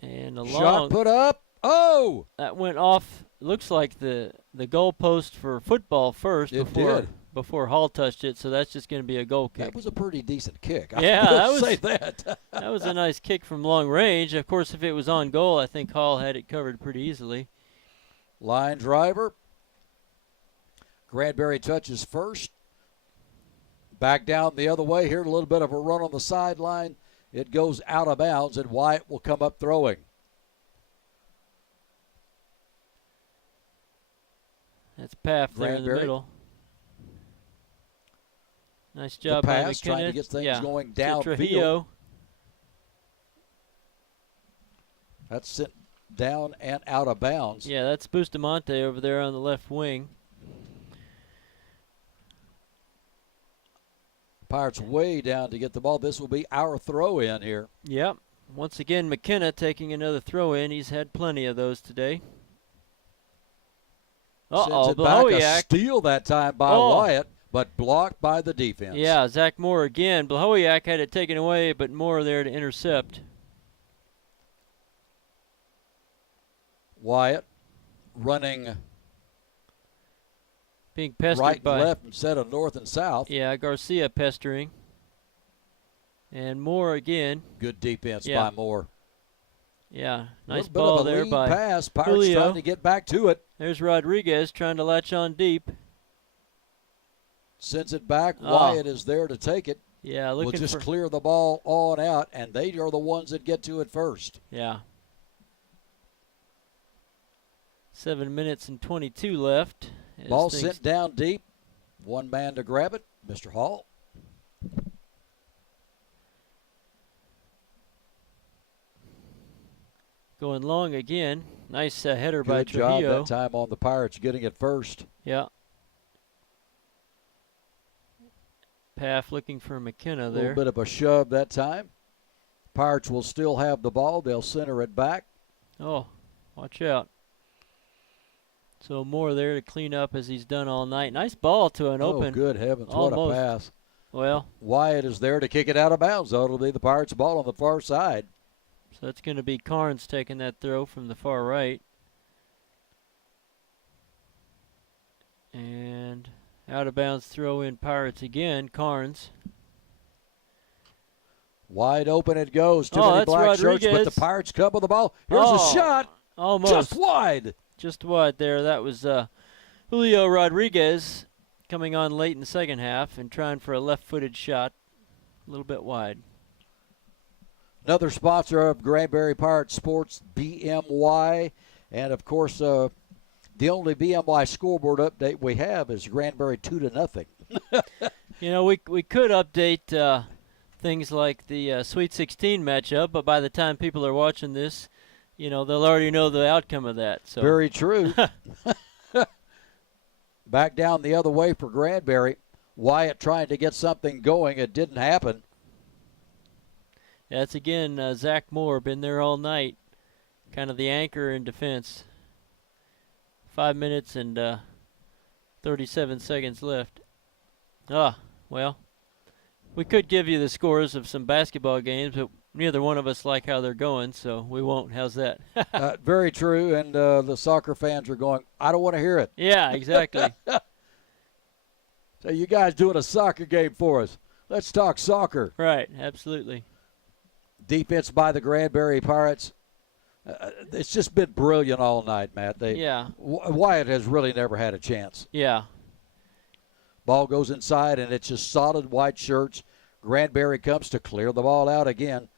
And a long shot put up. Oh! That went off. Looks like the goal post for football first before Hall touched it. So that's just going to be a goal kick. That was a pretty decent kick. Yeah, I will say that. That was a nice kick from long range. Of course, if it was on goal, I think Hall had it covered pretty easily. Line driver. Granbury touches first. Back down the other way here. A little bit of a run on the sideline. It goes out of bounds, and Wyatt will come up throwing. That's Paff there in the middle. Nice job by McKenna. Trying to get things going downfield. Trujillo. That's sent down and out of bounds. Yeah, that's Bustamante over there on the left wing. Pirates way down to get the ball. This will be our throw in here. Yep. Once again, McKenna taking another throw in. He's had plenty of those today. Sends it back. A steal that time by Wyatt, but blocked by the defense. Yeah, Zach Moore again. Blahowiak had it taken away, but Moore there to intercept. Wyatt running being pestered right by and left instead of north and south. Yeah, Garcia pestering. And Moore again. Good defense by Moore. Yeah, nice ball ball there by pass. Pirates Julio. trying to get back to it. There's Rodriguez trying to latch on deep. Sends it back. Wyatt is there to take it. Yeah, we'll just clear the ball on out, and they are the ones that get to it first. Yeah. 7 minutes and 22 left. Ball sent down deep. One man to grab it, Mr. Hall. Going long again. Nice header by Good Trujillo. job that time on the Pirates getting it first. Yeah. Paff looking for McKenna there. A little bit of a shove that time. Pirates will still have the ball. They'll center it back. Oh, watch out. So Moore there to clean up as he's done all night. Nice ball to an open. Oh, good heavens. What a pass. Well, Wyatt is there to kick it out of bounds, though. It'll be the Pirates' ball on the far side. So that's going to be Carnes taking that throw from the far right. And out of bounds throw in Pirates again. Carnes. Wide open it goes. Too many black shirts, but the Pirates come with the ball. Here's a shot. Almost. Just wide. Just wide there. That was Julio Rodriguez coming on late in the second half and trying for a left-footed shot. A little bit wide. Another sponsor of Granbury Pirates Sports, BMY. And, of course, the only BMY scoreboard update we have is Granbury 2-0. You know, we could update things like the Sweet 16 matchup, but by the time people are watching this, you know, they'll already know the outcome of that. So. Very true. Back down the other way for Granbury. Wyatt trying to get something going. It didn't happen. That's again Zach Moore, been there all night. Kind of the anchor in defense. 5 minutes and 37 seconds left. Well, we could give you the scores of some basketball games, but neither one of us like how they're going, so we won't. How's that? Very true, and the soccer fans are going, I don't want to hear it. Yeah, exactly. So you guys doing a soccer game for us. Let's talk soccer. Right, absolutely. Defense by the Granbury Pirates. It's just been brilliant all night, Matt. Wyatt has really never had a chance. Yeah. Ball goes inside, and it's just solid white shirts. Granbury comes to clear the ball out again.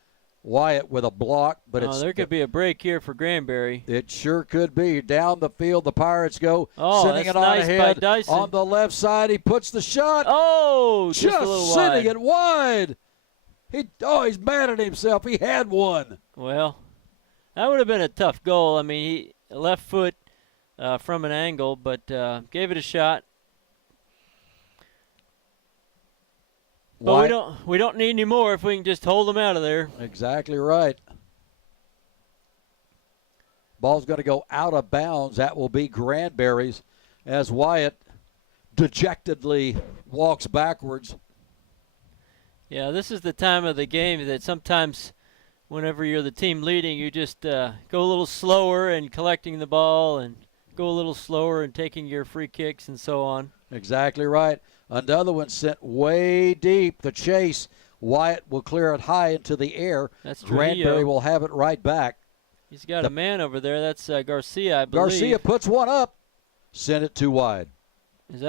Wyatt with a block, but there could be a break here for Granbury. It sure could be. Down the field, the Pirates go. Sending it on nice ahead. by Dyson. On the left side, he puts the shot. Oh, just a little sending wide. it wide. He's mad at himself. He had one. Well, that would have been a tough goal. I mean, he left foot from an angle, but gave it a shot. But we don't need any more if we can just hold them out of there. Exactly right. Ball's going to go out of bounds. That will be Granbury's as Wyatt dejectedly walks backwards. Yeah, this is the time of the game that sometimes whenever you're the team leading, you just go a little slower in collecting the ball and go a little slower in taking your free kicks and so on. Exactly right. Another one sent way deep. The chase. Wyatt will clear it high into the air. That's Trujillo. Granbury will have it right back. He's got a man over there. That's Garcia, I believe. Garcia puts one up. Sent it too wide. Was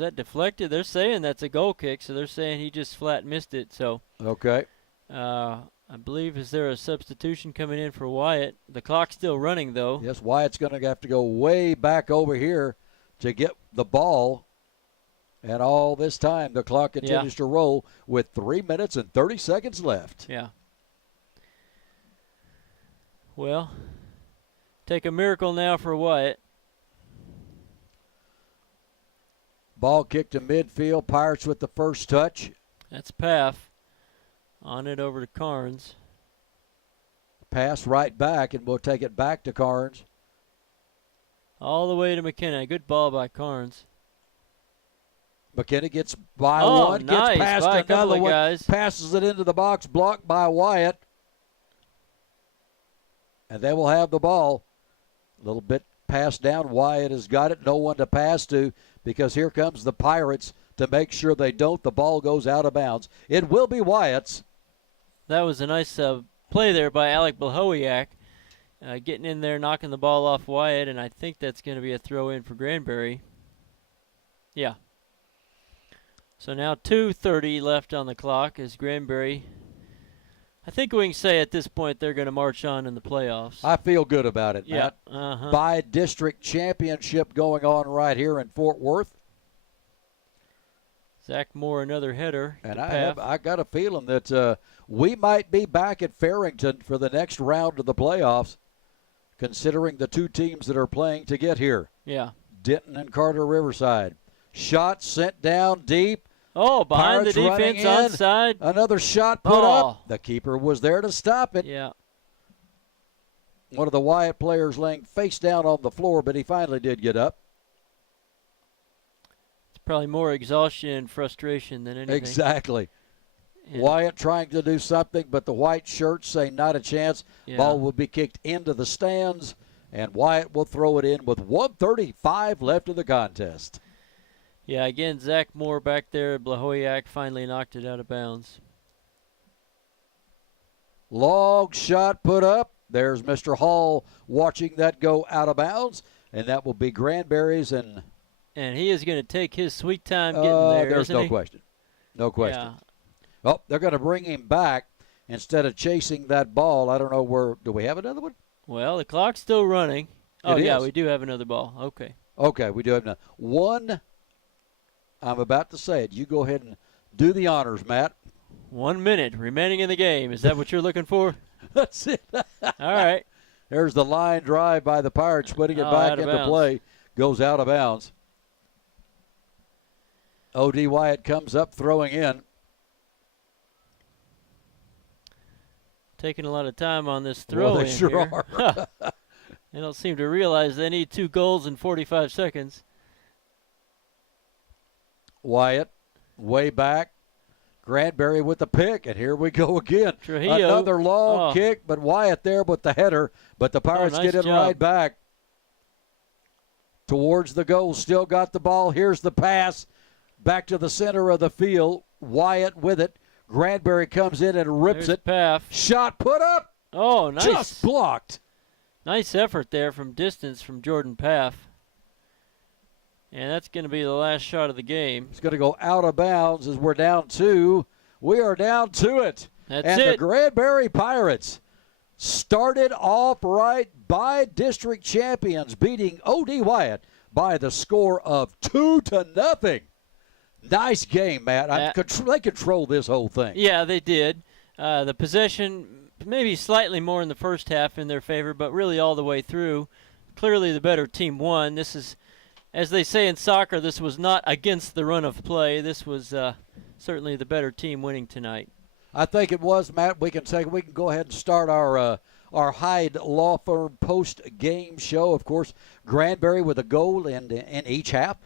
that deflected? They're saying that's a goal kick, so they're saying he just flat missed it. So okay. I believe, is there a substitution coming in for Wyatt? The clock's still running, though. Yes, Wyatt's going to have to go way back over here to get the ball. And all this time, the clock continues to roll with 3 minutes and 30 seconds left. Yeah. Well, take a miracle now for Wyatt. Ball kicked to midfield. Pirates with the first touch. That's Paff. On it over to Carnes. Pass right back, and we'll take it back to Carnes. All the way to McKenna. Good ball by Carnes. McKenna gets by Oh, one, nice. gets past By a couple another of one, guys. passes it into the box, blocked by Wyatt. And they will have the ball. A little bit passed down. Wyatt has got it. No one to pass to because here comes the Pirates to make sure they don't. The ball goes out of bounds. It will be Wyatt's. That was a nice play there by Alec Blahowiak. Getting in there, knocking the ball off Wyatt, and I think that's going to be a throw-in for Granbury. Yeah. So now 2:30 left on the clock as Granbury. I think we can say at this point they're going to march on in the playoffs. I feel good about it, Yeah. Matt. Bi-district championship going on right here in Fort Worth. Zach Moore, another header. And to I got a feeling that we might be back at Farrington for the next round of the playoffs, considering the two teams that are playing to get here. Yeah. Denton and Carter Riverside. Shot sent down deep. Oh, behind Pirates the defense running in. onside. Another shot put up. The keeper was there to stop it. Yeah. One of the Wyatt players laying face down on the floor, but he finally did get up. It's probably more exhaustion and frustration than anything. Exactly. And Wyatt trying to do something, but the white shirts say not a chance. Yeah. Ball will be kicked into the stands, and Wyatt will throw it in with 1:35 left in the contest. Yeah, again, Zach Moore back there. Blahowiak finally knocked it out of bounds. Long shot put up. There's Mr. Hall watching that go out of bounds, and that will be Granbury's. And he is going to take his sweet time getting there, there's isn't no he? question. No question. Yeah. Oh, they're going to bring him back instead of chasing that ball. I don't know where. Do we have another one? Well, the clock's still running. Oh, yeah, is. we do have another ball. Okay. Okay, we do have another. One, I'm about to say it. You go ahead and do the honors, Matt. 1 minute remaining in the game. Is that what you're looking for? That's it. All right. There's the line drive by the Pirates, putting it back out of into bounds. play. Goes out of bounds. O.D. Wyatt comes up, throwing in. Taking a lot of time on this throw Well, in they sure here. are. They don't seem to realize they need 2 goals in 45 seconds. Wyatt, way back. Granbury with the pick, and here we go again. Trujillo. Another long kick, but Wyatt there with the header, but the Pirates nice get it job. right back towards the goal. Still got the ball. Here's the pass back to the center of the field. Wyatt with it. Granbury comes in and rips There's it. Paff. Shot put up. Oh, nice. Just blocked. Nice effort there from distance from Jordan Paff. And that's going to be the last shot of the game. It's going to go out of bounds as we're down 2. We are down to it. That's and it. the Granbury Pirates started off right by district champions, beating O.D. Wyatt by the score of 2-0. Nice game, Matt. They control this whole thing. Yeah, they did. The possession maybe slightly more in the first half in their favor, but really all the way through. Clearly the better team won. This is, as they say in soccer, this was not against the run of play. This was certainly the better team winning tonight. I think it was, Matt. We can go ahead and start our Hyde Law Firm post-game show. Of course, Granbury with a goal in each half.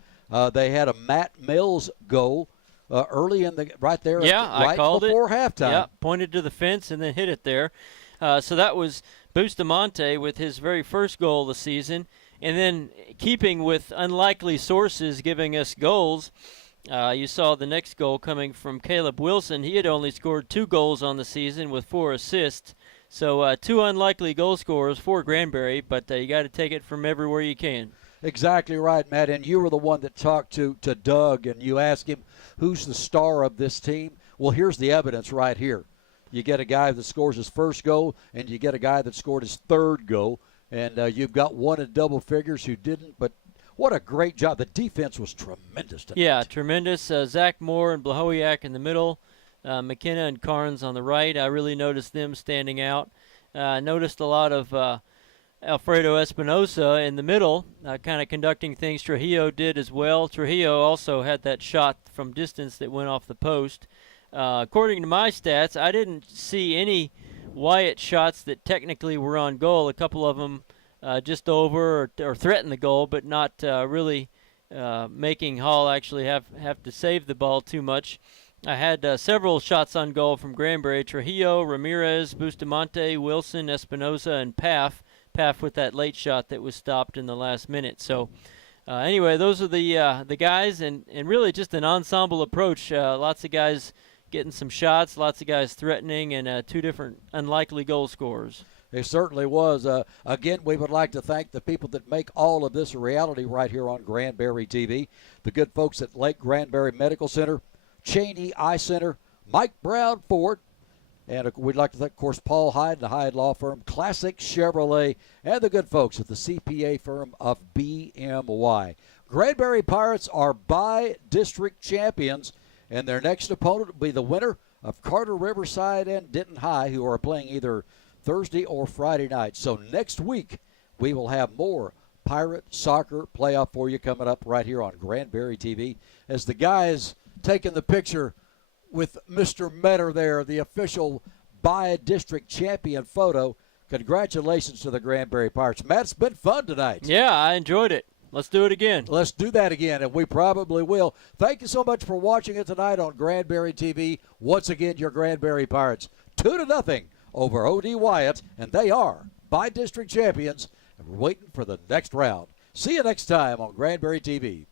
They had a Matt Mills goal early in the right there. Yeah, right I called before it. halftime. Yeah, pointed to the fence and then hit it there. So that was Bustamante with his very first goal of the season. And then keeping with unlikely sources giving us goals, you saw the next goal coming from Caleb Wilson. He had only scored 2 goals on the season with 4 assists. So 2 unlikely goal scorers for Granbury, but you got to take it from everywhere you can. Exactly right, Matt. And you were the one that talked to Doug, and you asked him, who's the star of this team? Well, here's the evidence right here. You get a guy that scores his first goal, and you get a guy that scored his third goal. And you've got one in double figures who didn't, but what a great job. The defense was tremendous tonight. Yeah, tremendous. Zach Moore and Blahowiak in the middle, McKenna and Carnes on the right. I really noticed them standing out. Noticed a lot of Alfredo Espinosa in the middle, kind of conducting things. Trujillo did as well. Trujillo also had that shot from distance that went off the post. According to my stats, I didn't see any Wyatt shots that technically were on goal. A couple of them just over or threatened the goal, but not really making Hall actually have to save the ball too much. I had several shots on goal from Granbury: Trujillo, Ramirez, Bustamante, Wilson, Espinosa, and Paff. Paff with that late shot that was stopped in the last minute. So anyway, those are the guys, and really just an ensemble approach. Lots of guys getting some shots, lots of guys threatening, and two different unlikely goal scorers. It certainly was. Again, we would like to thank the people that make all of this a reality right here on Granbury TV. The good folks at Lake Granbury Medical Center, Cheney Eye Center, Mike Brown Ford, and we'd like to thank, of course, Paul Hyde, the Hyde Law Firm, Classic Chevrolet, and the good folks at the CPA firm of BMY. Granbury Pirates are by-district champions, and their next opponent will be the winner of Carter, Riverside, and Denton High, who are playing either Thursday or Friday night. So next week, we will have more Pirate Soccer playoff for you coming up right here on Granbury TV. As the guys taking the picture with Mr. Metter there, the official by-district champion photo. Congratulations to the Granbury Pirates. Matt, it's been fun tonight. Yeah, I enjoyed it. Let's do it again. Let's do that again, and we probably will. Thank you so much for watching it tonight on Granbury TV. Once again, your Granbury Pirates, 2-0 over O.D. Wyatt, and they are by-district champions, and we're waiting for the next round. See you next time on Granbury TV.